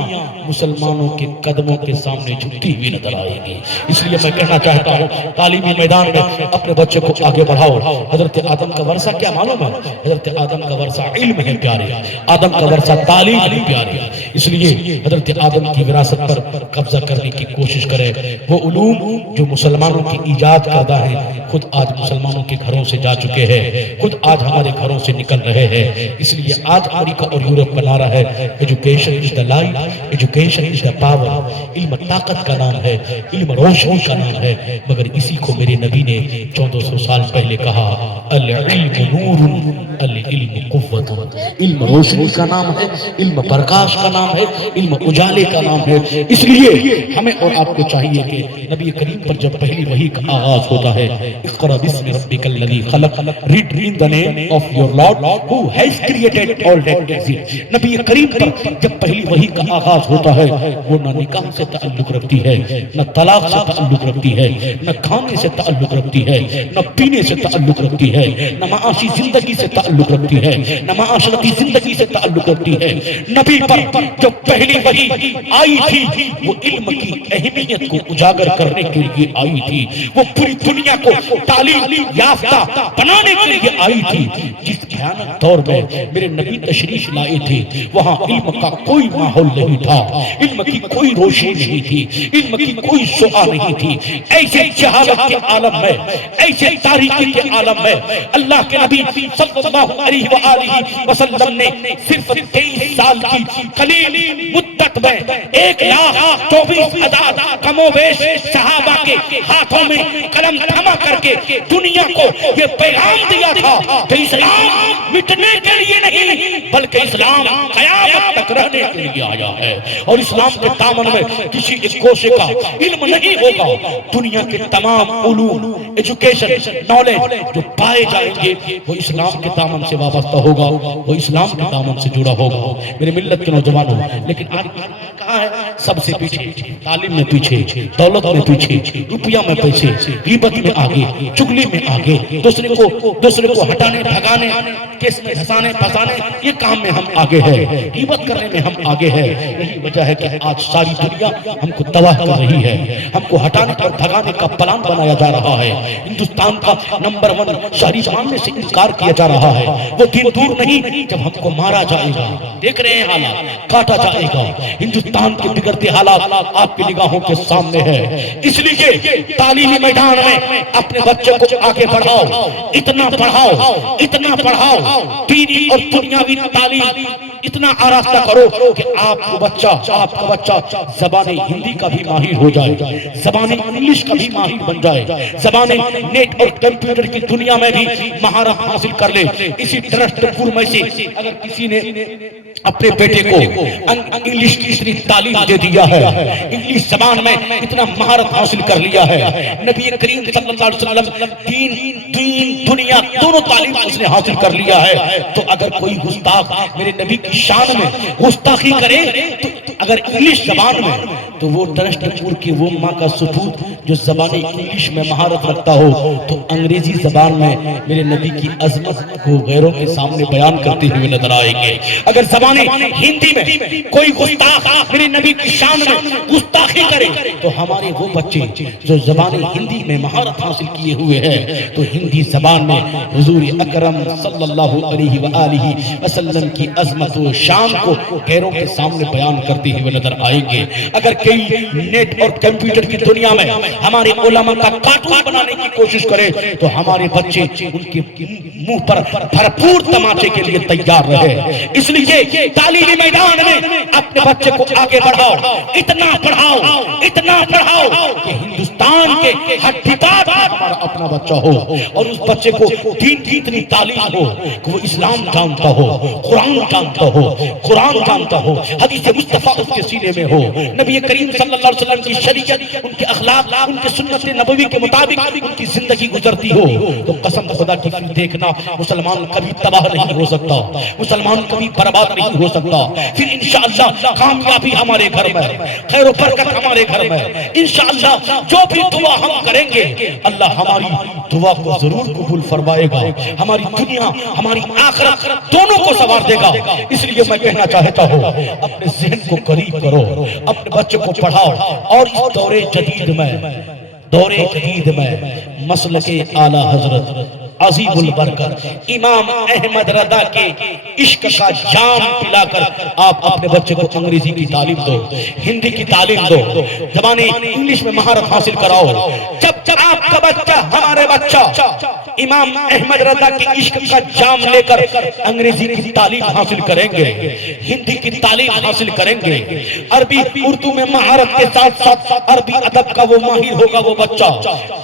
مسلمانوں کے قدموں کے سامنے جھکتی ہوئی نظر آئے گی۔ اس لیے میں کہنا چاہتا ہوں، تعلیمی میدان میں اپنے بچے کو آگے بڑھاؤ۔ حضرت آدم کا ورثہ کیا معلوم ہے؟ حضرت آدم کا ورثہ علم ہے پیارے، آدم کا ورثہ تعلیم ہے پیارے۔ اس لیے حضرت آدم کی وراثت پر قبضہ کرنے کی کوشش کرے۔ وہ علوم جو مسلمانوں کی ایجاد کردہ ہیں، خود آج مسلمانوں کے گھروں سے جا چکے ہیں، خود آج ہمارے گھروں سے نکل رہے ہیں۔ اس لیے آج امریکہ اور یورپ کا نعرہ ہے، education is the light, education is the power. علم طاقت کا نام ہے، علم روشنی کا نام ہے، مگر اسی کو میرے نبی نے 1400 سال پہلے کہا، العلم نور، العلم قوت۔ علم روشنی کا نام ہے، علم پرکاش کا نام ہے، علم اجالے کا نام ہے۔ اس لیے ہمیں اور آپ کو چاہیے کہ نبی کریم پر جب پہلی وحی کا آغاز ہوتا ہے، اقرأ بسم ربک الذی خلق، read in the name of your Lord who has created all that exists۔ نبی کریم پر جب پہلی وحی کا آغاز ہوتا ہے، وہ نہ نکاح سے تعلق رکھتی ہے، نہ طلاق سے تعلق رکھتی ہے، نہ کھانے سے تعلق رکھتی ہے، نہ پینے سے تعلق رکھتی ہے، نہ معاشی زندگی سے تعلق رکھتی ہے، نہ معاشرتی زندگی سے تعلق رکھتی ہے۔ نبی پر جو پہلی وحی آئی تھی، وہ علم کی اہمیت کو اجاگر کرنے کے لیے آئی تھی، وہ پوری دنیا کو تعلیم یافتہ بنانے کے لیے آئی تھی۔ جس بھیانک دور میں میرے نبی تشریف لائے تھے، وہاں علم کا کوئی ماحول نہیں تھا، علم کی کوئی روشنی نہیں تھی، علم کی کوئی شعاع نہیں تھی۔ ایسے جہالت کے عالم میں، ایسے تاریکی کے عالم میں اللہ کے نبی صلی اللہ علیہ وآلہ وسلم نے صرف 23 سال کی کلیل قلیل مدت میں 1,24,000 کم و بیش صحابہ کے ہاتھوں میں قلم تھما کر کے دنیا کو یہ پیغام دیا تھا کہ اسلام مٹنے کے لیے نہیں بلکہ اسلام قیامت تک رہنے کے لیے آیا ہے، اور اسلام کے دامن میں کسی ایک گوشے کا علم نہیں ہوگا۔ دنیا کے تمام علوم، ایجوکیشن، نالج جو پائے جائیں گے وہ اسلام کے دامن سے وابستہ ہوگا، وہ اسلام کے دامن سے جڑا ہوگا۔ میرے ملت کے نوجوانوں، لیکن آج کہاں ہے؟ سب سے پیچھے، تعلیم میں پیچھے، دولت میں پیچھے، روپیہ میں پیچھے، غیبت میں آگے، چغلی میں آگے، دوسرے کو ہٹانے بھگانے، کیس میں دھسانے پھنسانے، یہ کام میں ہم آگے ہیں، غیبت کرنے میں ہم آگے ہیں۔ یہی وجہ ہے کہ آج ساری دنیا ہم کو تباہ کر رہی ہے، ہم کو ہٹانے اور بھگانے کا پلان بنایا جا رہا ہے۔ ہندوستان کا نمبر 1 شہری ماننے سے انکار کیا جا رہا ہے۔ وہ دن دور نہیں جب ہم کو مارا جائے گا، دیکھ رہے ہیں حالات، کاٹا جائے گا۔ ہندوستان کے بگڑتے حالات آپ کی نگاہوں کے سامنے ہے۔ اس لیے تعلیمی میدان میں اپنے بچوں کو آگے بڑھاؤ، اتنا پڑھاؤ، اتنا پڑھاؤ، دینی اور دنیاوی تعلیم اتنا آراستہ کرو کہ آپ کا بچہ زبان ہندی کا بھی ماہر ہو جائے، زبان انگلش کا بھی ماہر بن جائے، زبان نیٹ اور کمپیوٹر کی دنیا میں بھی مہارت حاصل کر لے۔ اسی ٹرسٹ پور میں سے اگر کسی نے اپنے بیٹے کو انگلش کی اتنی تعلیم دے دیا ہے، انگلش زبان میں اتنا مہارت حاصل کر لیا ہے، نبی کریم صلی اللہ علیہ وسلم دین دنیا دونوں تعلیم اس نے حاصل کر لیا ہے، تو اگر کوئی گستاخ میرے نبی کی شان میں گستاخی کرے تو اگر انگلش زبان میں، تو وہ ٹرسٹ پور کی وہ ماں کا سپوت جو زبان انگلش میں مہارت رکھتا ہو تو انگریزی زبان میں میرے نبی کی عظمت کو غیروں کے سامنے بیان کرتے ہوئے نظر آئیں گے۔ اگر زبان ہندی میں کوئی گستاخ میرے نبی کی شان میں گستاخی کرے تو ہمارے وہ بچے جو زبان ہندی میں مہارت حاصل کیے ہوئے ہیں تو ہندی زبان میں حضور اکرم صلی اللہ علیہ وآلہ وسلم کی عظمت و شان کو غیروں کے سامنے بیان کرتے ہوئے نظر آئیں گے۔ اگر کئی نیٹ اور کمپیوٹر کی دنیا میں ہمارے علماء کا کارٹون بنانے کی کوشش کرے تو ہمارے بچے ان کے منہ پر بھرپور تماچے کے لیے تیار رہے۔ اس لیے تعلیمی میدان میں اپنے بچے کو آگے بڑھاؤ، اتنا پڑھاؤ کہ ہندوستان کے ہڈی پات ہمارا اپنا بچہ ہو اور اس بچے کو دین کی اتنی تعلیم ہو کہ وہ اسلام جانتا ہو، قرآن جانتا ہو، حدیث مصطفیٰ اس کے سینے میں ہو، نبی کریم صلی اللہ علیہ وسلم کی شریعت، ان کے اخلاق، ان کے سنت نبوی کے مطابق ان کی زندگی گزرتی ہو تو قسم خدا کی پھر دیکھنا مسلمان کبھی تباہ نہیں ہو سکتا، مسلمان کبھی برباد نہیں ہو سکتا۔ پھر انشاءاللہ کامیابی ہمارے گھر میں، خیر و برکت ہمارے گھر میں، انشاءاللہ جو بھی دعا ہم کریں گے اللہ ہماری دعا کو ضرور قبول فرمائے گا، ہماری دنیا ہماری آخرت دونوں کو سنوار دے گا۔ اس لیے میں کہنا چاہتا ہوں اپنے ذہن کو قریب کرو، اپنے بچوں کو پڑھاؤ، اور اس دور جدید میں مسلک اعلی حضرت عظیم البرکت امام احمد رضا کے عشق کا جام پلا کر آپ اپنے بچے کو انگریزی کی تعلیم دو، ہندی کی تعلیم دو، زبان انگلش میں مہارت حاصل کراؤ۔ جب آپ کا بچہ، ہمارے بچہ امام احمد رضا کے عشق کا جام لے کر انگریزی کی تعلیم حاصل کریں گے، ہندی کی تعلیم حاصل کریں گے، عربی اردو میں مہارت کے ساتھ ساتھ عربی ادب کا وہ ماہر ہوگا وہ بچہ،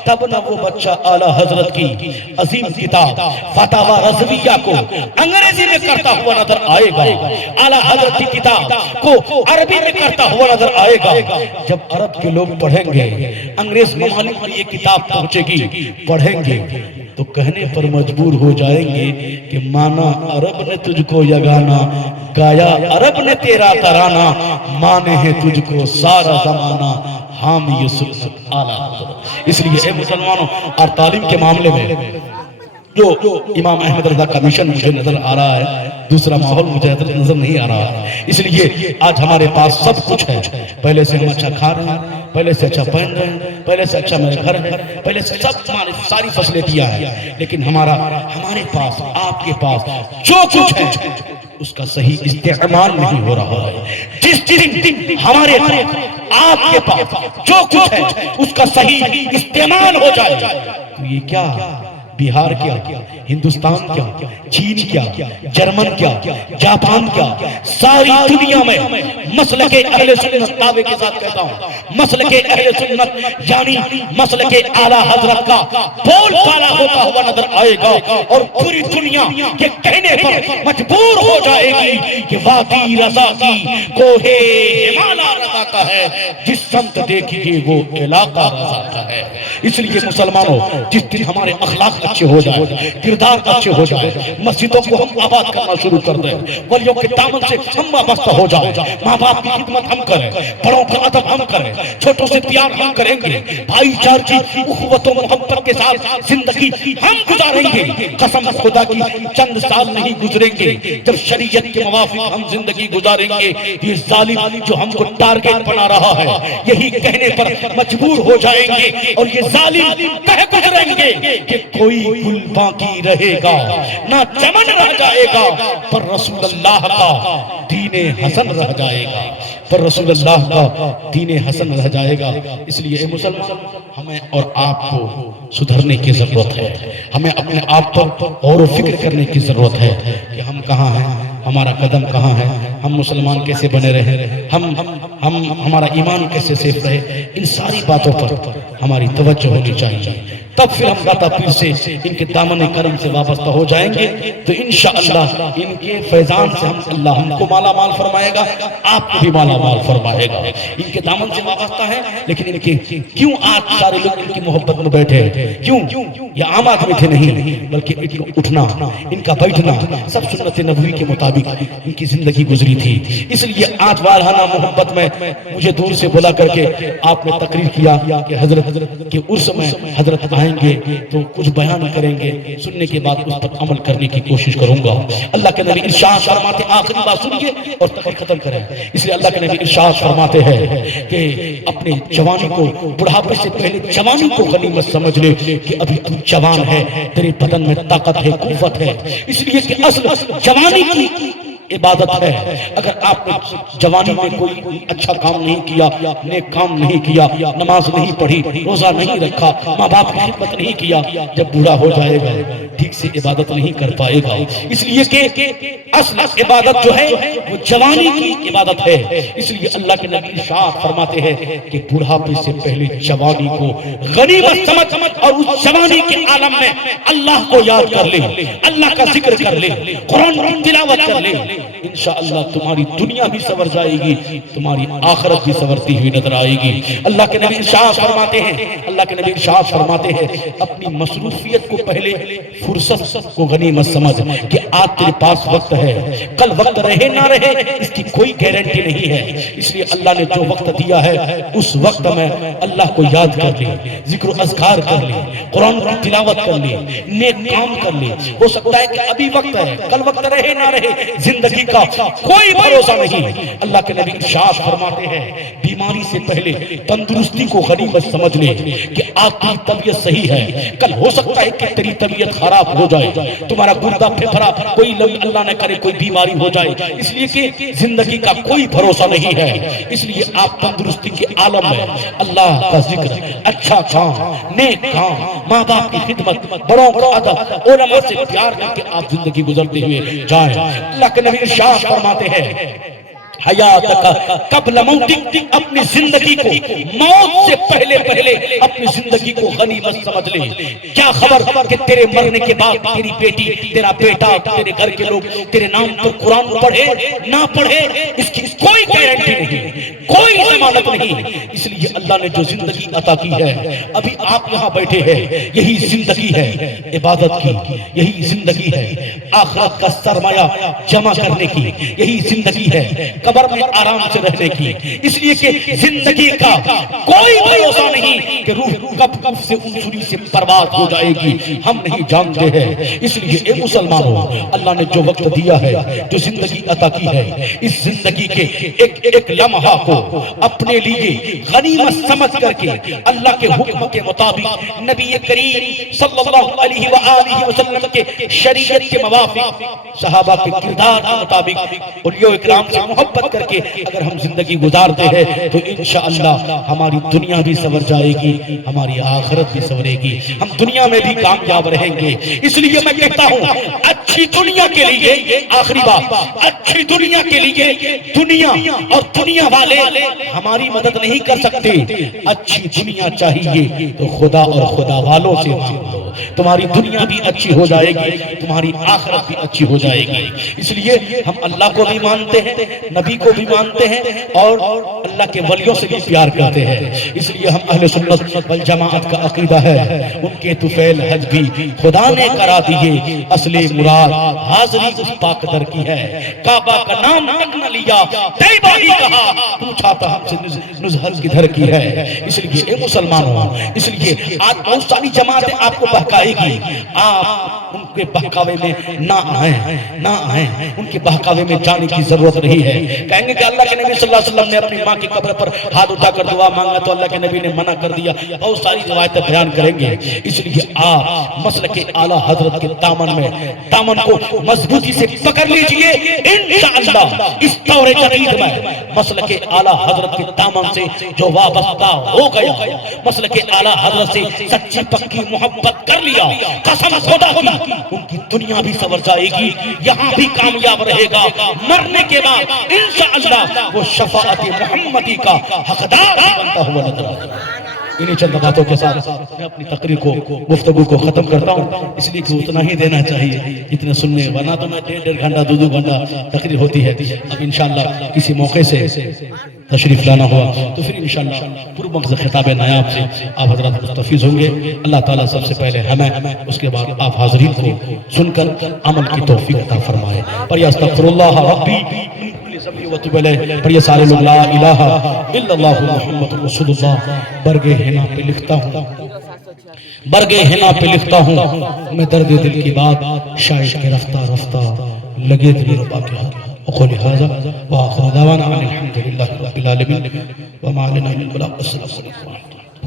تب نہ وہ بچہ اعلی حضرت کی عظیم کتاب فتاوی رضویہ کو انگریزی میں کرتا ہوا نظر آئے گا، اعلی حضرت کی کتاب کو عربی میں کرتا ہوا نظر آئے گا۔ جب عرب کے لوگ پڑھیں گے، انگریز ممالک میں یہ کتاب پہنچے گی، پڑھیں گے تو کہنے پر مجبور ہو جائیں گے کہ مانا عرب نے تجھ کو یگانا، گایا عرب نے تیرا ترانہ، مانے ہیں تجھ کو سارا زمانہ، حامی سنت اعلی حضرت۔ اس لیے اے مسلمانوں، اور تعلیم کے معاملے میں جو امام احمد رضا کا مشن مجھے نظر آ رہا ہے، دوسرا ماحول مجھے نظر نہیں آ رہا ہے۔ اس لیے آج ہمارے پاس سب کچھ ہے، پہلے سے ہم اچھا کھا رہے ہیں، پہلے سے اچھا پہن رہے ہیں، پہلے سے اچھا میرے گھر ہے، پہلے سے سب ساری فیسلٹیاں ہیں، لیکن ہمارے پاس، آپ کے پاس جو کچھ ہے اس کا صحیح استعمال نہیں ہو رہا ہے۔ جس دن ہمارے پاس، آپ کے پاس جو کچھ ہے اس کا صحیح استعمال ہو جائے تو یہ کیا بہار کیا، ہندوستان کیا، چین کیا، جرمن کیا، جاپان کیا، ساری دنیا میں مسلک اہل سنت، دعوے کے ساتھ کہتا ہوں، مسلک اہل سنت یعنی مسلک اعلیٰ حضرت کا بول بالا ہوتا ہوا نظر آئے گا، اور پوری دنیا یہ کہنے پر مجبور ہو جائے گی کہ وادی رضا کی کوہ ہمالا رضا کا ہے، جس سمت دیکھیے وہ علاقہ رضا کا ہے۔ اس لیے مسلمانوں، جس دن ہمارے اخلاق اچھے ہو جائے، کردار اچھے ہو جائے، مسجدوں کو ہم آباد کرنا شروع کر دیں، ولیوں کے دامن سے ہم وابستہ ہو جائیں، ماں باپ کی خدمت ہم کریں، بڑوں کا ادب ہم کریں، چھوٹوں سے پیار ہم کریں گے، بھائی چارگی، اخوت و محبت کے ساتھ زندگی ہم گزاریں گے، قسم خدا کی چند سال نہیں گزریں گے جب شریعت کے موافق ہم زندگی گزاریں گے، یہ ظالم جو ہم کو ٹارگٹ بنا رہا ہے یہی کہنے پر مجبور ہو جائیں گے، اور یہ ظالم کہہ گزریں گے کہ کوئی گل باقی رہے گا نہ چمن رہ جائے گا، پر رسول اللہ کا دین حسن رہ جائے گا، پر رسول اللہ کا دین حسن رہ جائے گا۔ اس لیے اے مسلمان، ہمیں اور آپ کو سدھرنے کی ضرورت ہے، ہمیں اپنے آپ پر غور و فکر کرنے کی ضرورت ہے کہ ہم کہاں ہیں، ہمارا قدم کہاں ہے، ہم مسلمان کیسے بنے رہے، ہمارا ایمان کیسے سیف رہے، ان ساری باتوں پر ہماری توجہ ہونی چاہیے، تب پھر ہم داتا پیر سے ان کے دامن کرم سے وابستہ ہو جائیں گے، تو انشاءاللہ ان کے فیضان سے اللہ ہم کو مالا مال فرمائے گا، آپ کو بھی مالا مال فرمائے گا۔ ان کے دامن سے وابستہ ہے، لیکن ان کے کیوں آج سارے لوگ ان کی محبت میں بیٹھے، کیوں؟ یہ عام آدمی تھے نہیں، بلکہ ان کا اٹھنا، ان کا بیٹھنا سب سنت نبوی کے مطابق ان کی زندگی گزری تھی۔ اس لیے آج والہانہ محبت میں مجھے دور سے بلا کر کے آپ نے تقریر کیا کہ حضرت کے عرس میں حضرت آئیں گے تو کچھ بیان کریں گے، سننے کے بعد اس پر عمل کرنے کی کوشش کروں گا۔ اللہ کے نبی ارشاد فرماتے، آخری بات سنیے اور تقریر ختم کریں، اس لیے اللہ کے نبی ارشاد فرماتے ہیں کہ اپنے جوانی کو، بڑھاپے سے پہلے جوانی کو غنیمت سمجھ لے کہ ابھی تو جوان ہے، تیرے بدن میں طاقت ہے، قوت ہے، اس لیے کہ اصل جوانی کی عبادت ہے۔ اگر آپ نے جوانی میں کوئی اچھا کام نہیں کیا، نیک کام نہیں کیا، نماز نہیں پڑھی، روزہ نہیں رکھا، ماں باپ کی خدمت نہیں کیا، جب بوڑھا ہو جائے گا ٹھیک سے عبادت نہیں کر پائے گا۔ اس لیے کہ اصل عبادت جو ہے وہ جوانی کی عبادت ہے۔ اس لیے اللہ کے نبی ارشاد فرماتے ہیں کہ بوڑھاپے سے پہلے جوانی کو غنیمت سمجھ، اور اس جوانی کے عالم میں اللہ کو یاد کر لے، اللہ کا ذکر کر لے، قرآن کی تلاوت کر لے، انشاءاللہ تمہاری دنیا بھی سنور جائے گی، تمہاری آخرت بھی سنورتی ہوئی نظر آئے گی۔ اللہ کے نبی ارشاد فرماتے ہیں، اللہ کے نبی ارشاد فرماتے ہیں، اپنی مصروفیت کو پہلے فرصت کو غنیمت سمجھ کہ آج تیرے پاس وقت ہے، کل وقت رہے نہ رہے اس کی کوئی گارنٹی نہیں ہے۔ اس لیے اللہ نے جو وقت دیا ہے اس وقت میں اللہ کو یاد کر لے، ذکر و اذکار کر لے، قرآن کی تلاوت کر لے، نیک کام کر لے۔ ہو سکتا ہے کہ ابھی وقت ہے، کل وقت رہے نہ رہے، زندگی کا کوئی بھروسہ نہیں۔ اللہ کے نبی ارشاد فرماتے ہیں، بیماری سے پہلے تندرستی کو غنیمت سمجھ لے کہ آج تیری طبیعت صحیح ہے، کل ہو سکتا ہے کہ تیری طبیعت خراب ہو جائے، تمہارا گردہ پھیپھڑا کوئی اللہ نہ کرے کوئی بیماری ہو جائے، اس لیے کہ زندگی کا کوئی بھروسہ نہیں ہے۔ اس لیے آپ تندرستی کے عالم میں اللہ کا ذکر، اچھا کام، نیک کام، ماں باپ کی خدمت، بڑوں کا ادب، علماء سے پیار کر کے آپ زندگی گزرتے ہوئے جائیں۔ اللہ کے نبی ارشاد فرماتے ہیں، حیاتک قبل موتک، اپنی زندگی کو موت سے پہلے اپنی زندگی کو غنیمت سمجھ لے۔ کیا خبر کہ تیرے مرنے کے بعد تیری بیٹی، تیرا بیٹا، تیرے گھر کے لوگ تیرے نام پر قرآن پڑھے نہ پڑھے، اس کی کوئی گارنٹی نہیں، کوئی ضمانت نہیں۔ اس لیے اللہ نے جو زندگی عطا کی ہے، ابھی آپ یہاں بیٹھے ہیں، یہی زندگی ہے عبادت کی، یہی زندگی ہے آخرت کا سرمایہ جمع کرنے کی، یہی زندگی ہے قبر میں آرام سے رہنے کی۔ اس لیے کہ زندگی کا کوئی بھروسہ نہیں کہ روح کب سے انسری سے برباد ہو جائے گی، ہم نہیں جانتے ہیں۔ اس لیے اے مسلمانوں، اللہ نے جو وقت دیا ہے، جو زندگی عطا کی ہے، اس زندگی کے ایک ایک لمحہ کو اپنے لیے غنیمت سمجھ کر کے اللہ کے حکم کے مطابق نبی کریم صلی اللہ علیہ وآلہ وسلم کے شریعت کے موافق صحابہ کے کردار کے مطابق اولیاء اکرام سے محبت کر کے اگر ہم زندگی گزارتے ہیں تو انشاءاللہ ہماری دنیا بھی سنور جائے گی، ہماری آخرت بھی سنورے گی، ہم دنیا میں بھی کامیاب رہیں گے۔ اس لیے میں کہتا ہوں اچھی دنیا کے لیے، آخری بات، اچھی دنیا کے لیے دنیا اور دنیا والے ہماری مدد نہیں کر سکتے۔ اچھی دنیا چاہیے تو خدا اور خدا والوں سے مانگ لو، تمہاری دنیا بھی اچھی ہو جائے گی، تمہاری آخرت بھی اچھی ہو جائے گی۔ اس لیے ہم اللہ کو بھی مانتے ہیں، نبی کو بھی مانتے ہیں، اور اللہ کے ولیوں سے بھی پیار کرتے ہیں۔ اس لیے ہم اہل سنت والجماعت کا عقیدہ ہے ان کے طفیل حج بھی خدا نے کرا دیے، اصلی مراد حاضری اس پاک در کی ہے۔ کعبہ کا نام تک نہ لیا، طیبہ ہی کہا، پوچھا تو ہم سے نزہل کدھر کی ہے۔ اس لیے اے مسلمانوں، اس لیے آج بہت ساری جماعتیں آپ کو بہکائے گی، آپ ان کے بہکاوے میں نہ آئیں، ان کے بہکاوے میں جانے کی ضرورت نہیں ہے۔ کہیں گے کہ اللہ کے نبی صلی اللہ علیہ وسلم نے اپنی ماں کی قبر پر ہاتھ اٹھا کر دعا مانگا تو اللہ کے نبی نے منع کر دیا، بہت ساری روایتیں بیان کریں گے۔ اس لیے آپ مسلک اعلیٰ حضرت کے دامن کو مضبوطی سے پکڑ لیجئے، انشاءاللہ اس دور جدید میں مسلک اعلیٰ حضرت کے دامن سے جو وابستہ ہو گیا، مسلک اعلیٰ حضرت سے سچی پکی محبت کر لیا، قسم خدا کی ان کی دنیا بھی سنور جائے گی، یہاں بھی کامیاب رہے گا، مرنے کے بعد انشاءاللہ وہ شفاعت محمدی کا حقدار بنتا ہوا نظر آئے گا۔ انہی چند باتوں کے ساتھ میں اپنی تقریر کو، گفتگو کو ختم کرتا ہوں، اس لیے کہ اتنا ہی دینا چاہیے اتنے سننے، ورنہ تو میں ڈیڑھ گھنٹہ دو گھنٹہ تقریر ہوتی ہے۔ اب انشاءاللہ کسی موقع سے تشریف لانا ہوا تو پھر انشاءاللہ پر مغز خطاب نایاب سے آپ حضرات مستفیض ہوں گے۔ اللہ تعالیٰ سب سے پہلے ہمیں، اس کے بعد آپ حاضرین کو سن کر عمل کی توفیق عطا فرمائے۔ پر یا استغفر اللہ ربی پر یہ سارے لوگ لا الہ الا اللہ محمد رسول اللہ۔ برگے ہنا پہ لکھتا ہوں میں درد دل کی بات، شاید کے رفتہ رفتہ لگے دل ربا کے ہاتھ۔ اقول هذا واخر دعوانا الحمد لله رب العالمين وما علينا من بلاغ۔ السلام علیکم۔